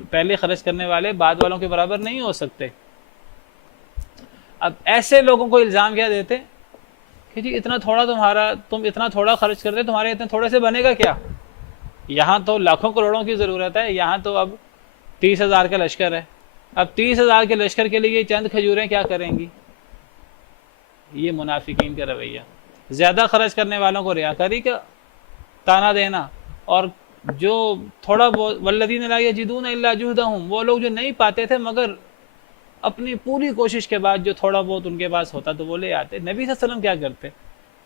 پہلے خرچ کرنے والے بعد والوں کے برابر نہیں ہو سکتے۔ اب ایسے لوگوں کو الزام کیا دیتے کہ جی اتنا تھوڑا تم اتنا تھوڑا خرچ کرتے، تمہارے اتنے تھوڑے سے بنے گا کیا؟ یہاں تو لاکھوں کروڑوں کی ضرورت ہے، یہاں تو اب 30,000 کا لشکر ہے، اب 30,000 کے لشکر کے لیے چند کھجوریں کیا کریں گی؟ یہ منافقین کا رویہ، زیادہ خرچ کرنے والوں کو ریاکاری کا تانا دینا، اور جو تھوڑا بہت والذین لا یجدون الا جہدہم، وہ لوگ جو نہیں پاتے تھے مگر اپنی پوری کوشش کے بعد جو تھوڑا بہت ان کے پاس ہوتا تو وہ لے آتے۔ نبی صلی اللہ علیہ وسلم کیا کرتے؟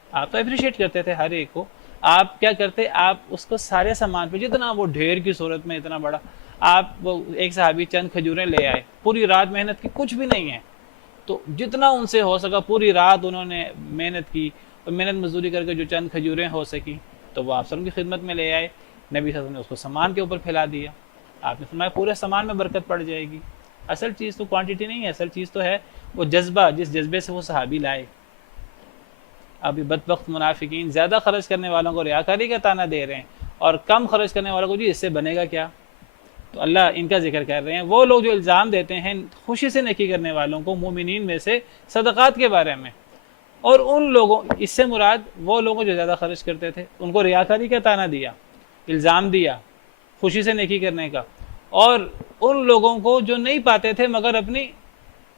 آپ تو اپریشیٹ کرتے تھے ہر ایک کو، آپ کیا کرتے؟ آپ اس کو سارے سامان پہ جتنا وہ ڈھیر کی صورت میں اتنا بڑا، آپ وہ ایک صحابی چند کھجوریں لے آئے، پوری رات محنت کی، کچھ بھی نہیں ہے تو جتنا ان سے ہو سکا پوری رات انہوں نے محنت کی اور محنت مزدوری کر کے جو چند کھجوریں ہو سکی تو وہ آپ سب کی خدمت میں لے آئے۔ نبی صلی اللہ علیہ وسلم نے اس کو سامان کے اوپر پھیلا دیا، آپ نے فرمایا پورے سامان میں برکت پڑ جائے گی۔ اصل چیز تو کوانٹٹی نہیں ہے، اصل چیز تو ہے وہ جذبہ، جس جذبے سے وہ صحابی لائے۔ ابھی بدبخت منافقین زیادہ خرچ کرنے والوں کو ریاکاری کا تانا دے رہے ہیں اور کم خرچ کرنے والوں کو جی اس سے بنے گا کیا؟ تو اللہ ان کا ذکر کر رہے ہیں، وہ لوگ جو الزام دیتے ہیں خوشی سے نیکی کرنے والوں کو مومنین میں سے صدقات کے بارے میں، اور ان لوگوں، اس سے مراد وہ لوگوں جو زیادہ خرچ کرتے تھے ان کو ریاکاری کا تانا دیا، الزام دیا خوشی سے نیکی کرنے کا، اور ان لوگوں کو جو نہیں پاتے تھے مگر اپنی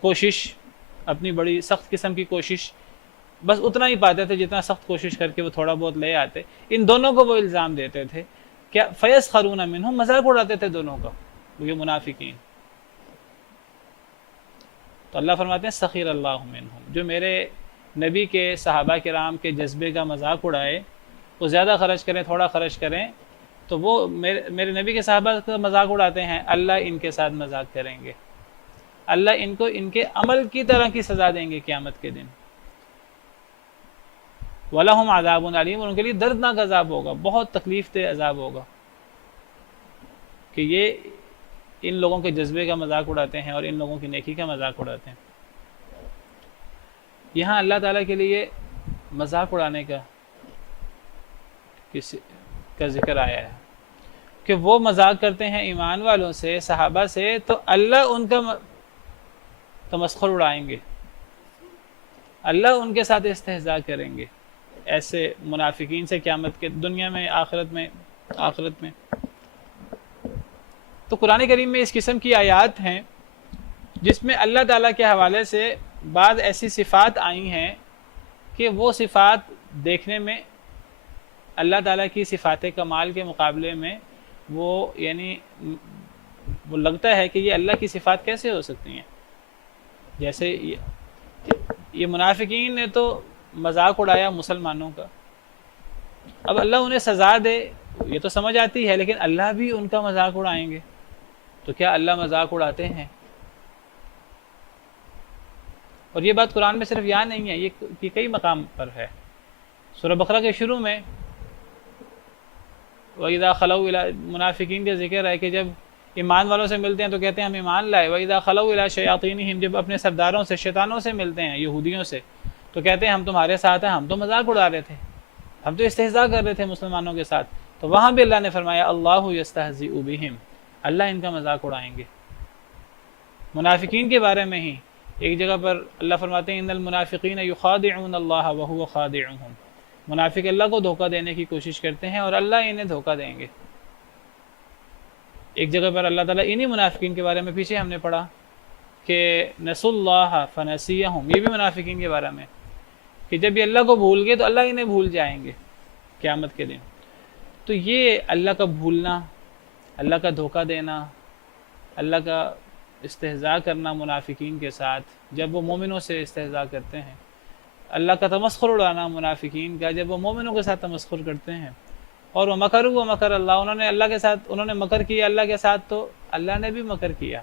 کوشش، اپنی بڑی سخت قسم کی کوشش، بس اتنا ہی پاتے تھے جتنا سخت کوشش کر کے وہ تھوڑا بہت لے آتے، ان دونوں کو وہ الزام دیتے تھے کیا فَيَسْخَرُونَ مِنْهُمْ، مذاق اڑاتے تھے دونوں کا، یہ منافقین۔ تو اللہ فرماتے ہیں سخیر اللہ منہم، جو میرے نبی کے صحابہ کرام کے جذبے کا مذاق اڑائے، وہ زیادہ خرچ کریں تھوڑا خرچ کریں تو وہ میرے نبی کے صحابہ کا مذاق اڑاتے ہیں، اللہ ان کے ساتھ مذاق کریں گے، اللہ ان کو ان کے عمل کی طرح کی سزا دیں گے قیامت کے دن۔ وَلَهُمْ عَذَابٌ عَلِيمٌ، ان کے لیے دردناک عذاب ہوگا، بہت تکلیف دہ عذاب ہوگا کہ یہ ان لوگوں کے جذبے کا مذاق اڑاتے ہیں اور ان لوگوں کی نیکی کا مذاق اڑاتے ہیں۔ یہاں اللہ تعالیٰ کے لیے مذاق اڑانے کا ذکر آیا ہے کہ وہ مذاق کرتے ہیں ایمان والوں سے، صحابہ سے، تو اللہ ان کا تمسخر اڑائیں گے، اللہ ان کے ساتھ استہزاء کریں گے، ایسے منافقین سے قیامت کے دنیا میں آخرت میں۔ تو قرآن کریم میں اس قسم کی آیات ہیں جس میں اللہ تعالیٰ کے حوالے سے بعض ایسی صفات آئی ہیں کہ وہ صفات دیکھنے میں اللہ تعالیٰ کی صفات کمال کے مقابلے میں وہ یعنی وہ لگتا ہے کہ یہ اللہ کی صفات کیسے ہو سکتی ہیں۔ جیسے یہ منافقین نے تو مذاق اڑایا مسلمانوں کا، اب اللہ انہیں سزا دے یہ تو سمجھ آتی ہے، لیکن اللہ بھی ان کا مذاق اڑائیں گے تو کیا اللہ مذاق اڑاتے ہیں؟ اور یہ بات قرآن میں صرف یہاں نہیں ہے، یہ کئی مقام پر ہے۔ سورہ بقرہ کے شروع میں وَإِذَا خَلَوْا إِلَىٰ، منافقین کا ذکر ہے کہ جب ایمان والوں سے ملتے ہیں تو کہتے ہیں ہم ایمان لائے، وَإِذَا خَلَوْا إِلَىٰ شَيَاطِينِهِمْ، جب اپنے سرداروں سے، شیطانوں سے ملتے ہیں، یہودیوں سے، تو کہتے ہیں ہم تمہارے ساتھ ہیں، ہم تو مذاق اڑا رہے تھے، ہم تو استہزاء کر رہے تھے مسلمانوں کے ساتھ. تو وہاں بھی اللہ نے فرمایا اللہ یستہزئ بہم، اللہ ان کا مذاق اڑائیں گے. منافقین کے بارے میں ہی ایک جگہ پر اللہ فرماتے ہیں ان المنافقین یخادعون اللہ وہو خادعهم، منافق اللہ کو دھوکہ دینے کی کوشش کرتے ہیں اور اللہ انہیں دھوکہ دیں گے. ایک جگہ پر اللہ تعالیٰ انہی منافقین کے بارے میں پیچھے ہم نے پڑھا کہ نسوا اللہ فنسیہم، یہ بھی منافقین کے بارے میں کہ جب یہ اللہ کو بھول گئے تو اللہ انہیں بھول جائیں گے قیامت کے دن. تو یہ اللہ کا بھولنا، اللہ کا دھوکہ دینا، اللہ کا استہزاء کرنا منافقین کے ساتھ جب وہ مومنوں سے استہزاء کرتے ہیں، اللہ کا تمسخر اڑانا منافقین کا جب وہ مومنوں کے ساتھ تمسخر کرتے ہیں. اور وہ مکروا ومکر اللہ، انہوں نے مکر کیا اللہ کے ساتھ تو اللہ نے بھی مکر کیا.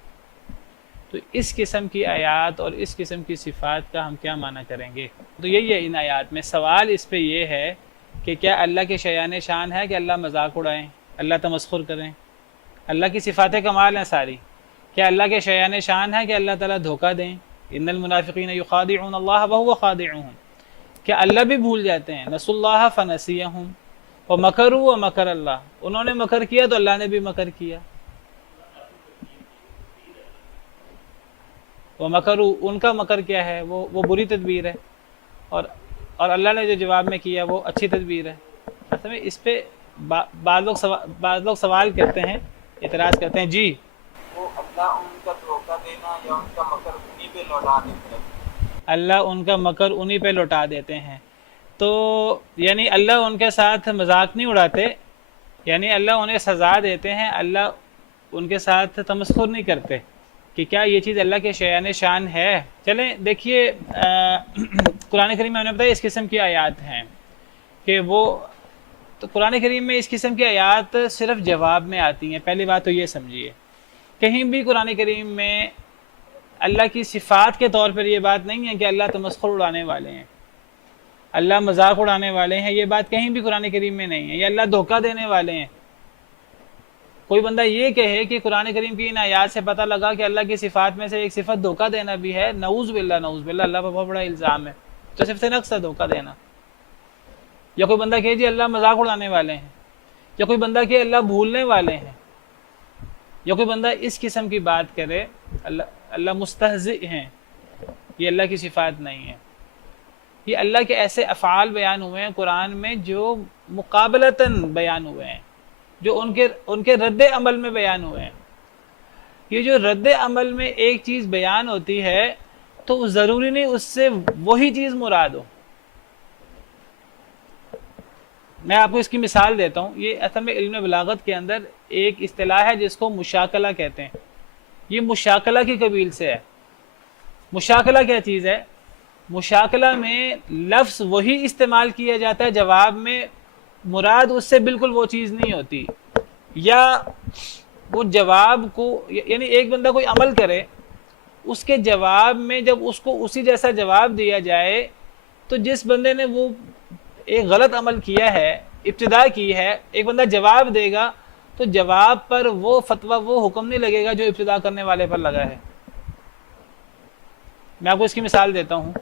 تو اس قسم کی آیات اور اس قسم کی صفات کا ہم کیا معنی کریں گے؟ تو یہی ہے ان آیات میں. سوال اس پہ یہ ہے کہ کیا اللہ کے شیان شان ہے کہ اللہ مذاق اڑائیں، اللہ تمسخر کریں؟ اللہ کی صفات کمال ہیں ساری. کیا اللہ کے شیان شان ہے کہ اللہ تعالیٰ دھوکہ دیں؟ ان المنافقین یخادعون اللہ وہو خادعهم. کیا اللہ بھی بھول جاتے ہیں؟ نسوا اللہ فنسیہم ومکروا ومکر اللہ، انہوں نے مکر کیا تو اللہ نے بھی مکر کیا. ومکروا، ان کا مکر کیا ہے؟ وہ بری تدبیر ہے، اور اللہ نے جو جواب میں کیا وہ اچھی تدبیر ہے. اصل میں اس پہ بعض لوگ سوال کرتے ہیں، اعتراض کرتے ہیں جی وہ اللہ ان کا دھوکہ دینا یا ان کا مکر انہی پہ لوٹا دیتے ہیں؟ اللہ ان کا مکر انہی پہ لوٹا دیتے ہیں. تو یعنی اللہ ان کے ساتھ مذاق نہیں اڑاتے، یعنی اللہ انہیں سزا دیتے ہیں، اللہ ان کے ساتھ تمسخر نہیں کرتے. کہ کیا یہ چیز اللہ کے شیان شان ہے؟ چلیں دیکھیے قرآن کریم میں ہم نے بتایا اس قسم کی آیات ہیں کہ وہ تو قرآن کریم میں اس قسم کی آیات صرف جواب میں آتی ہیں. پہلی بات تو یہ سمجھیے، کہیں بھی قرآن کریم میں اللہ کی صفات کے طور پر یہ بات نہیں ہے کہ اللہ تمسخر اڑانے والے ہیں، اللہ مذاق اڑانے والے ہیں، یہ بات کہیں بھی قرآن کریم میں نہیں ہے. یا اللہ دھوکہ دینے والے ہیں. کوئی بندہ یہ کہے کہ قرآن کریم کی ان آیات سے پتہ لگا کہ اللہ کی صفات میں سے ایک صفت دھوکہ دینا بھی ہے، نعوذ باللہ نعوذ باللہ، اللہ پر بہت بڑا الزام ہے. تو صرف سے نقص ہے دھوکہ دینا. یا کوئی بندہ کہے جی اللہ مذاق اڑانے والے ہیں، یا کوئی بندہ کہ اللہ بھولنے والے ہیں، یا کوئی بندہ اس قسم کی بات کرے اللہ مستہزئ ہیں، یہ اللہ کی صفات نہیں ہے. یہ اللہ کے ایسے افعال بیان ہوئے ہیں قرآن میں جو مقابلتاً بیان ہوئے ہیں، جو ان کے رد عمل میں بیان ہوئے ہیں. یہ جو رد عمل میں ایک چیز بیان ہوتی ہے تو ضروری نہیں اس سے وہی چیز مراد ہو. میں آپ کو اس کی مثال دیتا ہوں. یہ اصل میں علم بلاغت کے اندر ایک اصطلاح ہے جس کو مشاکلہ کہتے ہیں. یہ مشاکلہ کی قبیل سے ہے. مشاکلہ کیا چیز ہے؟ مشاکلہ میں لفظ وہی استعمال کیا جاتا ہے جواب میں، مراد اس سے بالکل وہ چیز نہیں ہوتی. یا وہ جواب کو، یعنی ایک بندہ کوئی عمل کرے، اس کے جواب میں جب اس کو اسی جیسا جواب دیا جائے تو جس بندے نے وہ ایک غلط عمل کیا ہے، ابتدا کی ہے، ایک بندہ جواب دے گا تو جواب پر وہ فتویٰ، وہ حکم نہیں لگے گا جو ابتدا کرنے والے پر لگا ہے. میں آپ کو اس کی مثال دیتا ہوں.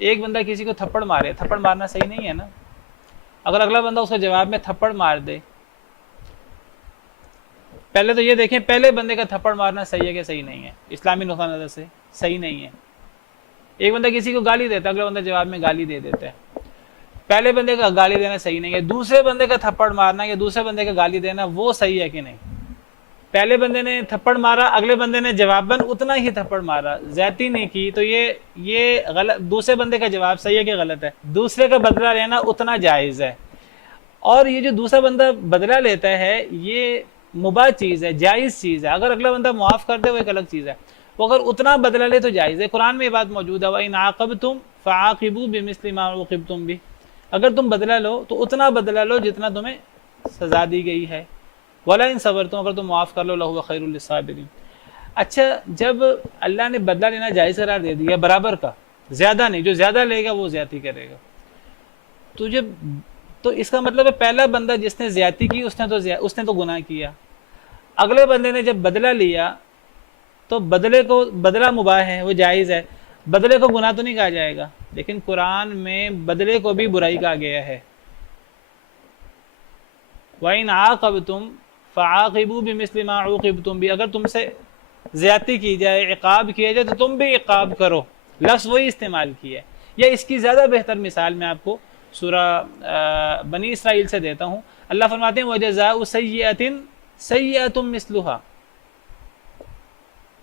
ایک بندہ کسی کو تھپڑ مارے، تھپڑ مارنا صحیح نہیں ہے نا. اگر اگلا بندہ اس کو جواب میں تھپڑ مار دے، پہلے تو یہ دیکھیں پہلے بندے کا تھپڑ مارنا صحیح ہے کہ صحیح نہیں ہے، اسلامی نقطہ نظر سے صحیح نہیں ہے. ایک بندہ کسی کو گالی دیتا ہے، اگلا بندہ جواب میں گالی دے دیتا ہے. پہلے بندے کا گالی دینا صحیح نہیں ہے، دوسرے بندے کا تھپڑ مارنا یا دوسرے بندے کا گالی دینا وہ صحیح ہے کہ نہیں؟ پہلے بندے نے تھپڑ مارا، اگلے بندے نے جواباً اتنا ہی تھپڑ مارا، زیادتی نہیں کی، تو یہ غلط. دوسرے بندے کا جواب صحیح ہے کہ غلط ہے؟ دوسرے کا بدلہ لینا اتنا جائز ہے. اور یہ جو دوسرا بندہ بدلہ لیتا ہے یہ مباح چیز ہے، جائز چیز ہے. اگر اگلا بندہ معاف کر دے وہ ایک الگ چیز ہے، وہ اگر اتنا بدلہ لے تو جائز ہے. قرآن میں یہ بات موجود ہے وَإِنْ عَاقَبْتُمْ فَعَاقِبُوا بِمِثْلِ مَا عُوقِبْتُمْ بِهِ. اگر تم بدلہ لو تو اتنا بدلہ لو جتنا تمہیں سزا دی گئی ہے. وَلَئِنْ صَبَرْتُمْ، اگر تم معاف کر لو لَهُوَ خَيْرٌ لِلصَّابِرِينَ. اچھا جب اللہ نے بدلہ لینا جائز قرار دے دیا برابر کا، زیادہ نہیں، جو زیادہ لے گا وہ زیادتی کرے گا، تو اس کا مطلب ہے پہلا بندہ جس نے زیادتی کی اس نے تو گناہ کیا. اگلے بندے نے جب بدلہ لیا تو بدلہ مباح ہے، وہ جائز ہے، بدلے کو گناہ تو نہیں کہا جائے گا. لیکن قرآن میں بدلے کو بھی برائی کہا گیا ہے. وَإِنْ عَاقَبْتُمْ فَعَاقِبُوا بِمِثْلِ مَا عُوقِبْتُمْ بِهِ، اگر تم سے زیادتی کی جائے، عقاب کیا جائے، تو تم بھی عقاب کرو. لفظ وہی استعمال کیا ہے. یا اس کی زیادہ بہتر مثال میں آپ کو سورہ بنی اسرائیل سے دیتا ہوں. اللہ فرماتے ہیں وَجَزَاءُ سَيِّئَةٍ سَيِّئَةٌ مِثْلُهَا.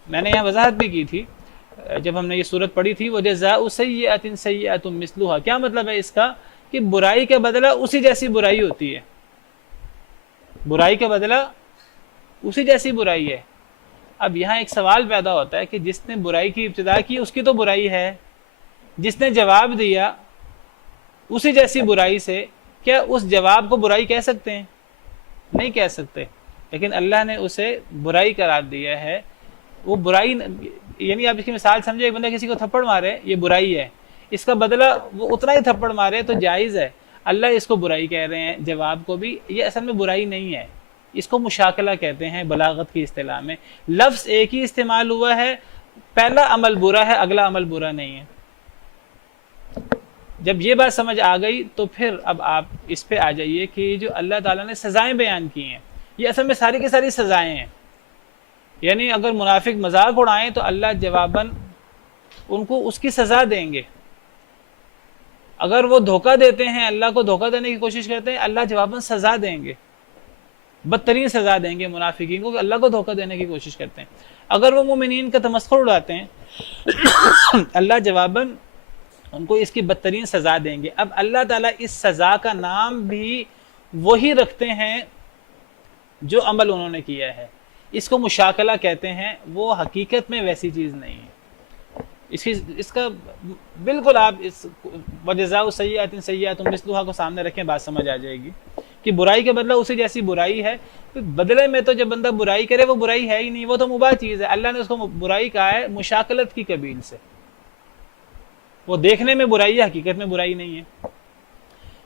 میں نے یہاں وضاحت بھی کی تھی جب ہم نے یہ صورت پڑھی تھی، وَجَزَاءُ سَيِّئَةٍ سَيِّئَةٌ مِثْلُهَا. کیا مطلب ہے اس کا؟ کہ برائی کا بدلہ اسی جیسی برائی ہوتی ہے. برائی کا بدلہ اسی جیسی برائی ہے. اب یہاں ایک سوال پیدا ہوتا ہے کہ جس نے برائی کی ابتدا کی اس کی تو برائی ہے، جس نے جواب دیا اسی جیسی برائی سے، کیا اس جواب کو برائی کہہ سکتے ہیں؟ نہیں کہہ سکتے. لیکن اللہ نے اسے برائی قرار دیا ہے. وہ برائی یعنی آپ اس کی مثال سمجھے، ایک بندہ کسی کو تھپڑ مارے، یہ برائی ہے، اس کا بدلہ وہ اتنا ہی تھپڑ مارے تو جائز ہے. اللہ اس کو برائی کہہ رہے ہیں جواب کو بھی. یہ اصل میں برائی نہیں ہے، اس کو مشاکلہ کہتے ہیں بلاغت کی اصطلاح میں. لفظ ایک ہی استعمال ہوا ہے، پہلا عمل برا ہے، اگلا عمل برا نہیں ہے. جب یہ بات سمجھ آ گئی تو پھر اب آپ اس پہ آ جائیے کہ جو اللہ تعالیٰ نے سزائیں بیان کی ہیں، یہ اصل میں ساری کی ساری سزائیں ہیں. یعنی اگر منافق مذاق اڑائیں تو اللہ جواباً ان کو اس کی سزا دیں گے. اگر وہ دھوکہ دیتے ہیں، اللہ کو دھوکہ دینے کی کوشش کرتے ہیں، اللہ جواباً سزا دیں گے، بدترین سزا دیں گے منافقین کو کہ اللہ کو دھوکہ دینے کی کوشش کرتے ہیں. اگر وہ مومنین کا تمسخر اڑاتے ہیں، اللہ جواباً ان کو اس کی بدترین سزا دیں گے. اب اللہ تعالیٰ اس سزا کا نام بھی وہی رکھتے ہیں جو عمل انہوں نے کیا ہے. اس کو مشاکلہ کہتے ہیں. وہ حقیقت میں ویسی چیز نہیں ہے. اس کا بالکل آپ اس وَجَزَاءُ سَيِّئَةٍ سَيِّئَةٌ مِثْلُهَا کو سامنے رکھیں، بات سمجھ آ جائے گی کہ برائی کا بدلہ اسی جیسی برائی ہے. بدلے میں تو جب بندہ برائی کرے وہ برائی ہے ہی نہیں، وہ تو مباح چیز ہے. اللہ نے اس کو برائی کہا ہے مشاکلت کی قبیل سے. وہ دیکھنے میں برائی ہے، حقیقت میں برائی نہیں ہے.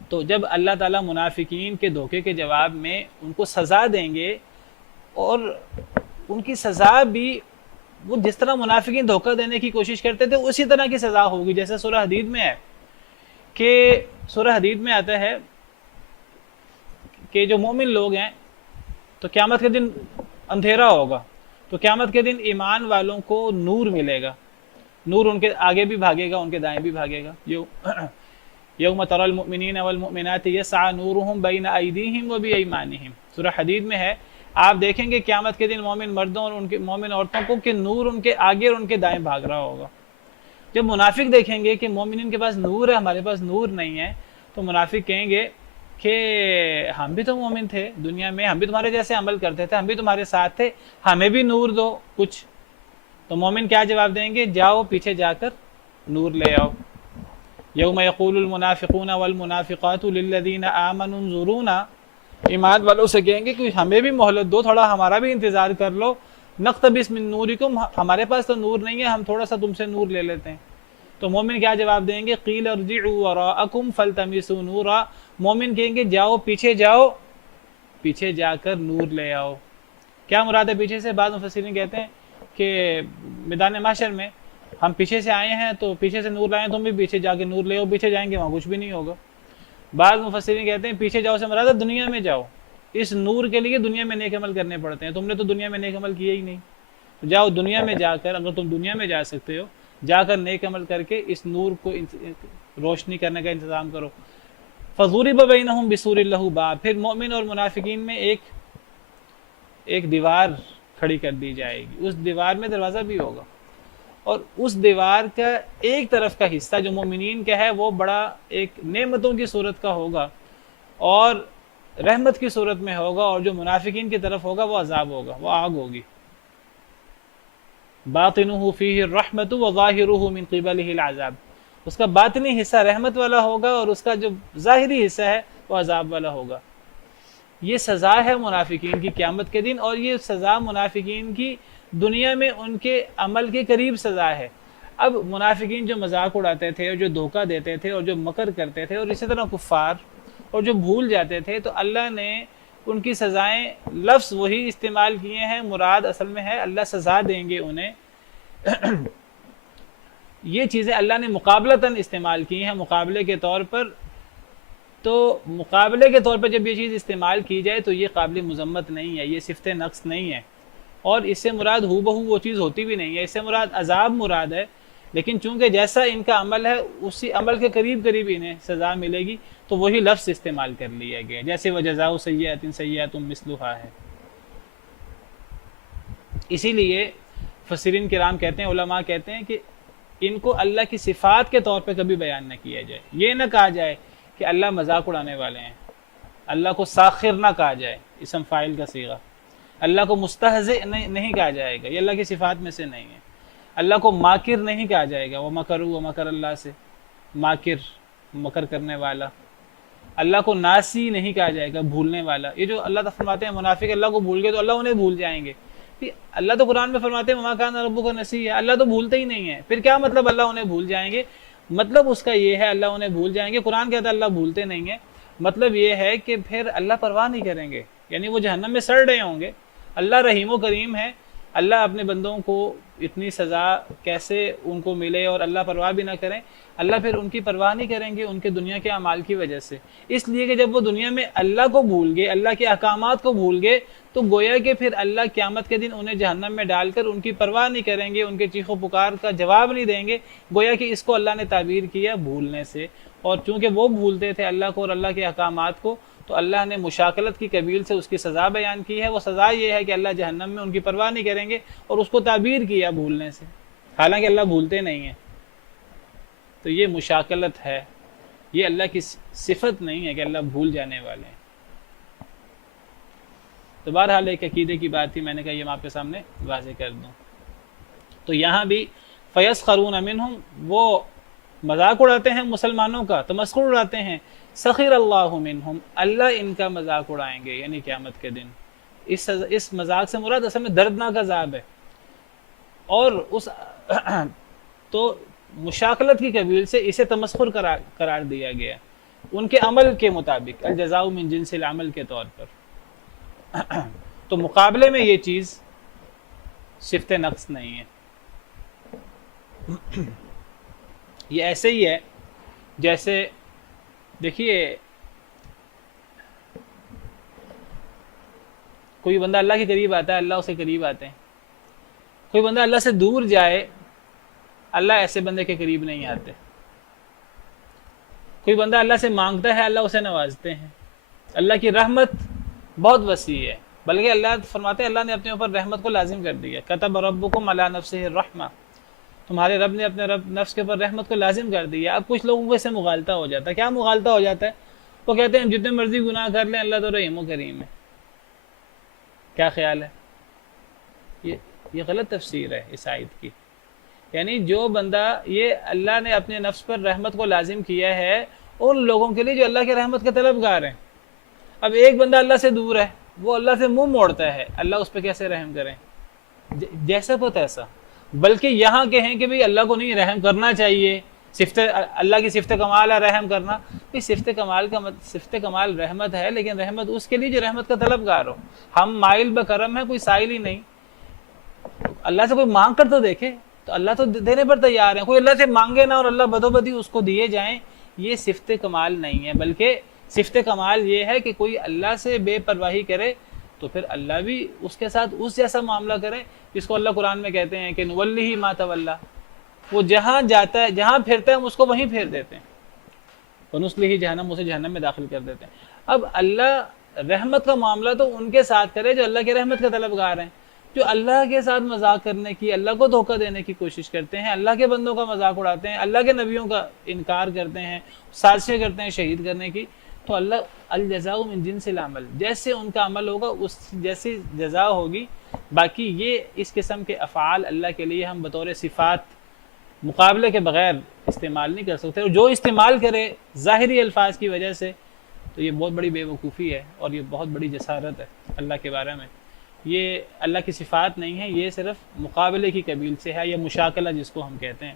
تو جب اللہ تعالیٰ منافقین کے دھوکے کے جواب میں ان کو سزا دیں گے، اور ان کی سزا بھی وہ جس طرح منافقین دھوکہ دینے کی کوشش کرتے تھے اسی طرح کی سزا ہوگی. جیسے سورہ حدید میں ہے کہ سورہ حدید میں آتا ہے کہ جو مومن لوگ ہیں تو قیامت کے دن اندھیرا ہوگا، تو قیامت کے دن ایمان والوں کو نور ملے گا. نور ان کے آگے بھی بھاگے گا، ان کے دائیں بھی بھاگے گا. یوم تری المؤمنین والمؤمنات یسعی نورہم بین ایدیہم وبایمانہم. سورہ حدید میں ہے، آپ دیکھیں گے قیامت کے دن مومن مردوں اور ان کے مومن عورتوں کو کہ نور ان کے آگے اور ان کے دائیں بھاگ رہا ہوگا. جب منافق دیکھیں گے کہ مومنین کے پاس نور ہے، ہمارے پاس نور نہیں ہے، تو منافق کہیں گے کہ ہم بھی تو مومن تھے دنیا میں، ہم بھی تمہارے جیسے عمل کرتے تھے، ہم بھی تمہارے ساتھ تھے، ہمیں بھی نور دو کچھ. تو مومن کیا جواب دیں گے؟ جاؤ پیچھے جا کر نور لے آؤ. یوم یقول المنافقون والمنافقات للذین آمنوا انظرونا. ایمان والوں سے کہیں گے کہ ہمیں بھی مہلت دو، تھوڑا ہمارا بھی انتظار کر لو. نقتبس من نورکم، ہمارے پاس تو نور نہیں ہے، ہم تھوڑا سا تم سے نور لے لیتے ہیں. تو مومن کیا جواب دیں گے؟ قیل ارجعوا وراءکم فالتمسوا نورا. مومن کہیں گے جاؤ پیچھے جاؤ، پیچھے جا کر نور لے آؤ. کیا مراد ہے پیچھے سے؟ بعض مفسرین کہتے ہیں کہ میدان محشر میں ہم پیچھے سے آئے ہیں تو پیچھے سے نور لائیں، تم بھی پیچھے جا کے نور لے آؤ. پیچھے جائیں گے وہاں کچھ بھی نہیں ہوگا. بعض مفسرین کہتے ہیں پیچھے جاؤ سے مراد ہے دنیا میں جاؤ. اس نور کے لیے دنیا میں نیک عمل کرنے پڑتے ہیں، تم نے تو دنیا میں نیک عمل کیا ہی نہیں. تو جاؤ دنیا میں جا کر، اگر تم دنیا میں جا سکتے ہو، جا کر نیک عمل کر کے اس نور کو روشنی کرنے کا انتظام کرو. فضرب بینہم بسور لہ باب. پھر مومن اور منافقین میں ایک دیوار کھڑی کر دی جائے گی. اس دیوار میں دروازہ بھی ہوگا، اور اس دیوار کا ایک طرف کا حصہ جو مومنین کا ہے وہ بڑا ایک نعمتوں کی صورت کا ہوگا اور رحمت کی صورت میں ہوگا، اور جو منافقین کی طرف ہوگا وہ عذاب ہوگا، وہ آگ ہوگی. باطنہ فیہ الرحمۃ وظاہرہ من قبلہ العذاب. اس کا باطنی حصہ رحمت والا ہوگا اور اس کا جو ظاہری حصہ ہے وہ عذاب والا ہوگا. یہ سزا ہے منافقین کی قیامت کے دن، اور یہ سزا منافقین کی دنیا میں ان کے عمل کے قریب سزا ہے. اب منافقین جو مذاق اڑاتے تھے اور جو دھوکہ دیتے تھے اور جو مکر کرتے تھے، اور اسی طرح کفار اور جو بھول جاتے تھے، تو اللہ نے ان کی سزائیں لفظ وہی استعمال کیے ہیں. مراد اصل میں ہے اللہ سزا دیں گے انہیں یہ چیزیں اللہ نے مقابلتاً استعمال کی ہیں، مقابلے کے طور پر. تو مقابلے کے طور پر جب یہ چیز استعمال کی جائے تو یہ قابل مذمت نہیں ہے، یہ صفت نقص نہیں ہے، اور اس سے مراد ہو بہو وہ چیز ہوتی بھی نہیں ہے. اس سے مراد عذاب مراد ہے، لیکن چونکہ جیسا ان کا عمل ہے اسی عمل کے قریب قریب انہیں سزا ملے گی، تو وہی لفظ استعمال کر لیا گیا، جیسے وجزاء سیئۃ سیئۃ مثلھا ہے. اسی لیے مفسرین کرام کہتے ہیں، علماء کہتے ہیں کہ ان کو اللہ کی صفات کے طور پہ کبھی بیان نہ کیا جائے. یہ نہ کہا جائے کہ اللہ مذاق اڑانے والے ہیں، اللہ کو ساخر نہ کہا جائے، اسم فاعل کا صیغہ. اللہ کو مستہزئ نہیں کہا جائے گا، یہ اللہ کی صفات میں سے نہیں ہے. اللہ کو ماکر نہیں کہا جائے گا، وَمَكَرُوا وَمَكَرَ اللہ سے ماکر، مکر کرنے والا. اللہ کو ناسی نہیں کہا جائے گا، بھولنے والا. یہ جو اللہ تعالیٰ فرماتے ہیں منافق اللہ کو بھول گئے تو اللہ انہیں بھول جائیں گے. اللہ تو قرآن میں فرماتے ہیں وَمَا كَانَ رَبُّكَ نَسِيًّا، اللہ تو بھولتے ہی نہیں ہیں. پھر کیا مطلب اللہ انہیں بھول جائیں گے؟ مطلب اس کا یہ ہے اللہ انہیں بھول جائیں گے. قرآن کہتا ہے اللہ بھولتے نہیں ہیں، مطلب یہ ہے کہ پھر اللہ پرواہ نہیں کریں گے، یعنی وہ جہنم میں سڑ رہے ہوں گے. اللہ رحیم و کریم ہے، اللہ اپنے بندوں کو اتنی سزا کیسے ان کو ملے اور اللہ پرواہ بھی نہ کریں. اللہ پھر ان کی پرواہ نہیں کریں گے ان کے دنیا کے اعمال کی وجہ سے، اس لیے کہ جب وہ دنیا میں اللہ کو بھول گئے، اللہ کے احکامات کو بھول گئے، تو گویا کہ پھر اللہ قیامت کے دن انہیں جہنم میں ڈال کر ان کی پرواہ نہیں کریں گے، ان کے چیخ و پکار کا جواب نہیں دیں گے. گویا کہ اس کو اللہ نے تعبیر کیا بھولنے سے، اور چونکہ وہ بھولتے تھے اللہ کو اور اللہ کے احکامات کو، تو اللہ نے مشاکلت کی قبیل سے اس کی سزا بیان کی ہے. وہ سزا یہ ہے کہ اللہ جہنم میں ان کی پرواہ نہیں کریں گے، اور اس کو تعبیر کیا بھولنے سے، حالانکہ اللہ بھولتے نہیں ہیں. تو یہ مشاکلت ہے، یہ اللہ کی صفت نہیں ہے کہ اللہ بھول جانے والے ہیں. تو بہرحال ایک عقیدے کی بات تھی، میں نے کہا یہ میں آپ کے سامنے واضح کر دوں. تو یہاں بھی فَيَسْخَرُونَ مِنْهُمْ، وہ مذاق اڑاتے ہیں مسلمانوں کا، تمسخر اڑاتے ہیں. سخر اللہ منہم، اللہ ان کا مذاق اڑائیں گے، یعنی قیامت کے دن. اس مذاق سے مراد اصل میں دردناک عذاب ہے. اور اس تو مشاکلت کی قبیل سے اسے تمسخر قرار دیا گیا ان کے عمل کے مطابق، الجزاء من جنس العمل کے طور پر. تو مقابلے میں یہ چیز صفت نقص نہیں ہے. یہ ایسے ہی ہے جیسے دیکھیے کوئی بندہ اللہ کے قریب آتا ہے، اللہ اسے قریب آتے ہیں. کوئی بندہ اللہ سے دور جائے، اللہ ایسے بندے کے قریب نہیں آتے. کوئی بندہ اللہ سے مانگتا ہے، اللہ اسے نوازتے ہیں. اللہ کی رحمت بہت وسیع ہے، بلکہ اللہ فرماتے ہیں اللہ نے اپنے اوپر رحمت کو لازم کر دیا. کتب ربکم علی نفسہ الرحمہ، تمہارے رب نے اپنے نفس کے اوپر رحمت کو لازم کر دیا. اب کچھ لوگوں کو اس سے مغالطہ ہو جاتا ہے. کیا مغالطہ ہو جاتا ہے؟ وہ کہتے ہیں ہم جتنے مرضی گناہ کر لیں اللہ تو رحیم و کریم ہے. کیا خیال ہے؟ یہ غلط تفسیر ہے اس آیت کی. یعنی جو بندہ یہ اللہ نے اپنے نفس پر رحمت کو لازم کیا ہے ان لوگوں کے لیے جو اللہ کے رحمت کے طلبگار ہیں. اب ایک بندہ اللہ سے دور ہے، وہ اللہ سے منہ موڑتا ہے، اللہ اس پہ کیسے رحم کریں؟ جیسا کو تیسا. بلکہ یہاں کہیں کہ بھئی اللہ کو نہیں رحم کرنا چاہیے، اللہ کی صفت کمال ہے رحم کرنا. صفت کمال رحمت ہے، لیکن رحمت اس کے لیے جو رحمت کا طلبگار ہو. ہم مائل بکرم ہے، کوئی سائل ہی نہیں. اللہ سے کوئی مانگ کر تو دیکھے، تو اللہ تو دینے پر تیار ہے. کوئی اللہ سے مانگے نہ اور اللہ بدوبدی اس کو دیے جائیں، یہ صفت کمال نہیں ہے. بلکہ صفت کمال یہ ہے کہ کوئی اللہ سے بے پرواہی کرے تو پھر اللہ بھی اس کے ساتھ اس جیسا معاملہ کرے جس کو اللہ قرآن میں کہتے ہیں کہ نولیہ ما تولی. وہ جہاں جاتا ہے، جہاں پھرتا ہے ہم اس کو وہیں پھیر دیتے ہیں. ونصلہ جہنم، اسے جہنم میں داخل کر دیتے ہیں. اب اللہ رحمت کا معاملہ تو ان کے ساتھ کرے جو اللہ کے رحمت کے طلبگار ہیں. جو اللہ کے ساتھ مذاق کرنے کی، اللہ کو دھوکہ دینے کی کوشش کرتے ہیں، اللہ کے بندوں کا مذاق اڑاتے ہیں، اللہ کے نبیوں کا انکار کرتے ہیں، سازشیں کرتے ہیں شہید کرنے کی، تو اللہ الجزاء من جنس العمل، جیسے ان کا عمل ہوگا اس جیسی جزا ہوگی. باقی یہ اس قسم کے افعال اللہ کے لیے ہم بطور صفات مقابلے کے بغیر استعمال نہیں کر سکتے. اور جو استعمال کرے ظاہری الفاظ کی وجہ سے تو یہ بہت بڑی بے وقوفی ہے اور یہ بہت بڑی جسارت ہے اللہ کے بارے میں. یہ اللہ کی صفات نہیں ہے، یہ صرف مقابلے کی قبیل سے ہے، یا مشاکلہ جس کو ہم کہتے ہیں.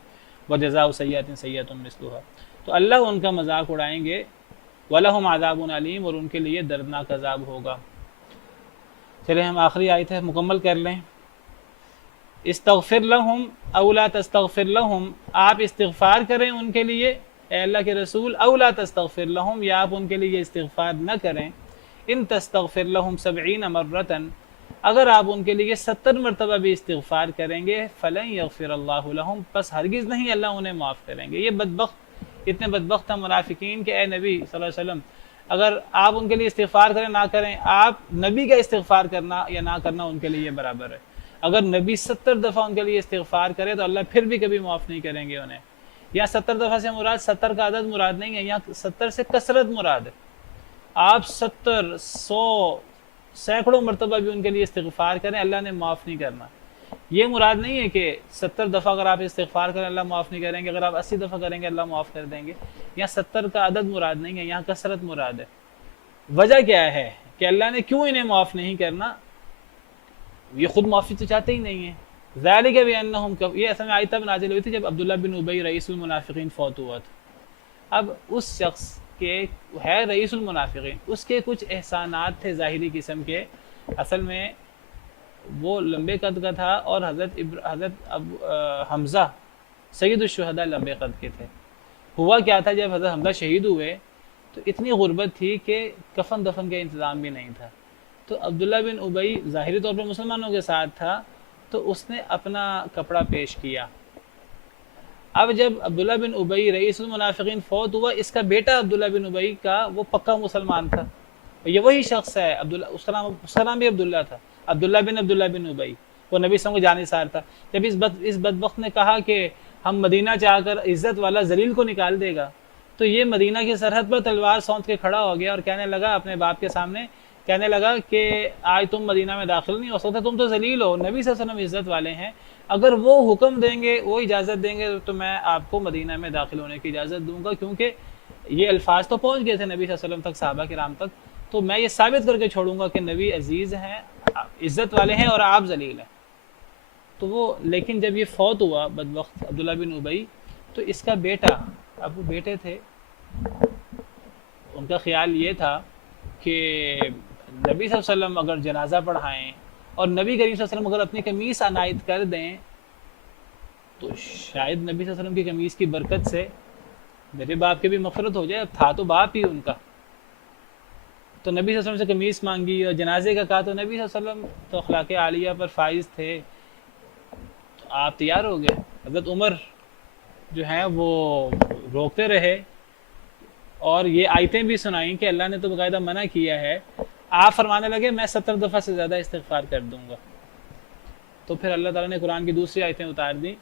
وجزاء سیئۃ سیئۃ مثلھا. تو اللہ ان کا مذاق اڑائیں گے. وَلَهُمْ عَذَابٌ عَلِيمٌ، اور ان کے لیے دردناک عذاب ہوگا. چلے ہم آخری آیت ہے مکمل کر لیں. استغفر لہم او لا تستغفر لہم، آپ استغفار کریں ان کے لیے اے اللہ کے رسول، او لا تستغفر لہم، یا آپ ان کے لیے استغفار نہ کریں، ان تستغفر لہم 70 مرتن، اگر آپ ان کے لیے 70 مرتبہ بھی استغفار کریں گے، فلن یغفر اللہ لہم، پس ہرگز نہیں اللہ انہیں معاف کریں گے۔ یہ بدبخت، اتنے بدبخت ہیں منافقین کہ اے نبی صلی اللہ علیہ وسلم، اگر آپ ان کے لیے استغفار کریں نہ کریں، آپ نبی کا استغفار کرنا یا نہ کرنا ان کے لیے برابر ہے۔ اگر نبی 70 دفعہ ان کے لیے استغفار کرے تو اللہ پھر بھی کبھی معاف نہیں کریں گے انہیں۔ یہاں 70 دفعہ سے مراد 70 کا عدد مراد نہیں ہے، یہاں 70 سے کثرت مراد ہے۔ آپ 70، 100، سینکڑوں مرتبہ بھی ان کے لیے استغفار کریں، اللہ نے معاف نہیں کرنا۔ یہ مراد نہیں ہے کہ 70 دفعہ اگر آپ استغفار کریں اللہ معاف نہیں کریں گے، اگر آپ 80 دفعہ کریں گے اللہ معاف کر دیں گے۔ یہاں 70 کا عدد مراد نہیں ہے، یہاں کثرت مراد ہے۔ وجہ کیا ہے کہ اللہ نے کیوں انہیں معاف نہیں کرنا؟ یہ خود معافی تو چاہتے ہی نہیں ہیں۔ ذالک بانہم، یہ اصل میں آیت تب نازل ہوئی تھی جب عبداللہ بن ابی رئیس المنافقین فوت ہوا تھا۔ اب اس شخص کے ہے رئیس المنافقین، اس کے کچھ احسانات تھے ظاہری قسم کے، اصل میں وہ لمبے قد کا تھا، اور حضرت حمزہ سید الشہداء لمبے قد کے تھے۔ ہوا کیا تھا جب حضرت حمزہ شہید ہوئے تو اتنی غربت تھی کہ کفن دفن کا انتظام بھی نہیں تھا، تو عبداللہ بن ابی ظاہری طور پر مسلمانوں کے ساتھ تھا، تو اس نے اپنا کپڑا پیش کیا۔ اب جب عبداللہ بن ابی رئیس المنافقین فوت ہوا، اس کا بیٹا عبداللہ بن ابی کا وہ پکا مسلمان تھا، یہ وہی شخص ہے عبداللہ، اس کا نام بھی عبداللہ تھا، عبداللہ بن ابی، وہ نبی صلی اللہ علیہ وسلم کو جانثار تھا۔ جب اس بدبخت نے کہا کہ ہم مدینہ چاہ کر عزت والا ذلیل کو نکال دے گا، تو یہ مدینہ کی سرحد پر تلوار سونت کے کھڑا ہو گیا اور کہنے لگا اپنے باپ کے سامنے، کہنے لگا کہ آج تم مدینہ میں داخل نہیں ہو سکتے، تم تو ذلیل ہو، نبی صلی اللہ علیہ وسلم عزت والے ہیں، اگر وہ حکم دیں گے، وہ اجازت دیں گے تو میں آپ کو مدینہ میں داخل ہونے کی اجازت دوں گا، کیونکہ یہ الفاظ تو پہنچ گئے تھے نبی صلی اللہ علیہ وسلم تک، صحابہ کرام تک، تو میں یہ ثابت کر کے چھوڑوں گا کہ نبی عزیز ہیں، عزت والے ہیں اور آپ ذلیل ہیں۔ تو وہ لیکن جب یہ فوت ہوا بدبخت عبداللہ بن ابی، تو اس کا بیٹا، اب وہ بیٹے تھے، ان کا خیال یہ تھا کہ نبی صلی اللہ علیہ وسلم اگر جنازہ پڑھائیں اور نبی کریم صلی اللہ علیہ وسلم اگر اپنی قمیص عنایت کر دیں تو شاید نبی صلی اللہ علیہ وسلم کی قمیص کی برکت سے میرے باپ کی بھی مغفرت ہو جائے، اب تھا تو باپ ہی ان کا۔ تو نبی صلی اللہ علیہ وسلم سے قمیص مانگی اور جنازے کا کہا، تو نبی صلی اللہ علیہ وسلم تو اخلاق عالیہ پر فائز تھے، تو آپ تیار ہو گئے۔ حضرت عمر جو ہیں وہ روکتے رہے اور یہ آیتیں بھی سنائیں کہ اللہ نے تو باقاعدہ منع کیا ہے، آپ فرمانے لگے میں 70 دفعہ سے زیادہ استغفار کر دوں گا۔ تو پھر اللہ تعالیٰ نے قرآن کی دوسری آیتیں اتار دیں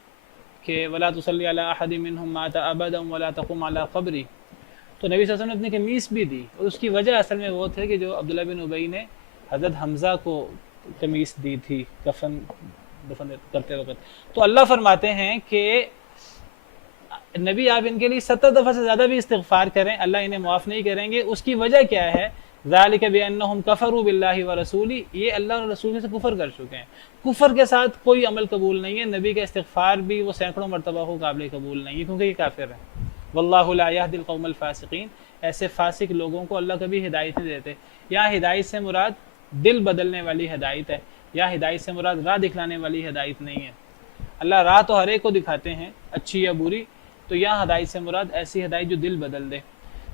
کہ وَلَا تُصَلِّ عَلَىٰ أَحَدٍ مِّنْهُمْ مَاتَ أَبَدًا وَلَا تَقُمْ عَلَىٰ قَبْرِهِ، تو نبی صلی اللہ علیہ وسلم نے اپنی قمیص بھی دی، اور اس کی وجہ اصل میں وہ تھے کہ جو عبداللہ بن ابی نے حضرت حمزہ کو قمیص دی تھی کفن دفن کرتے وقت۔ تو اللہ فرماتے ہیں کہ نبی آپ ان کے لیے 70 دفعہ سے زیادہ بھی استغفار کریں، اللہ انہیں معاف نہیں کریں گے۔ اس کی وجہ کیا ہے؟ ذالک بانہم کفروا باللہ ورسولہ، یہ اللہ اور رسول سے کفر کر چکے ہیں، کفر کے ساتھ کوئی عمل قبول نہیں ہے، نبی کا استغفار بھی وہ سینکڑوں مرتبہ ہو قابل قبول نہیں ہے، کیونکہ یہ کافر ہیں۔ واللہ لا یہدی القوم الفاسقین، ایسے فاسق لوگوں کو اللہ کبھی ہدایت نہیں دیتے۔ یا ہدایت سے مراد دل بدلنے والی ہدایت ہے، یا ہدایت سے مراد راہ دکھلانے والی ہدایت نہیں ہے۔ اللہ راہ تو ہر ایک کو دکھاتے ہیں، اچھی یا بری، تو یہاں ہدایت سے مراد ایسی ہدایت جو دل بدل دے۔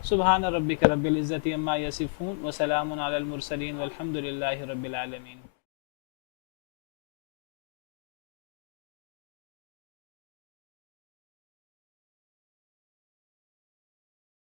سبحان ربک رب العزت عما یصفون وسلام علی المرسلین والحمد للہ رب العالمین۔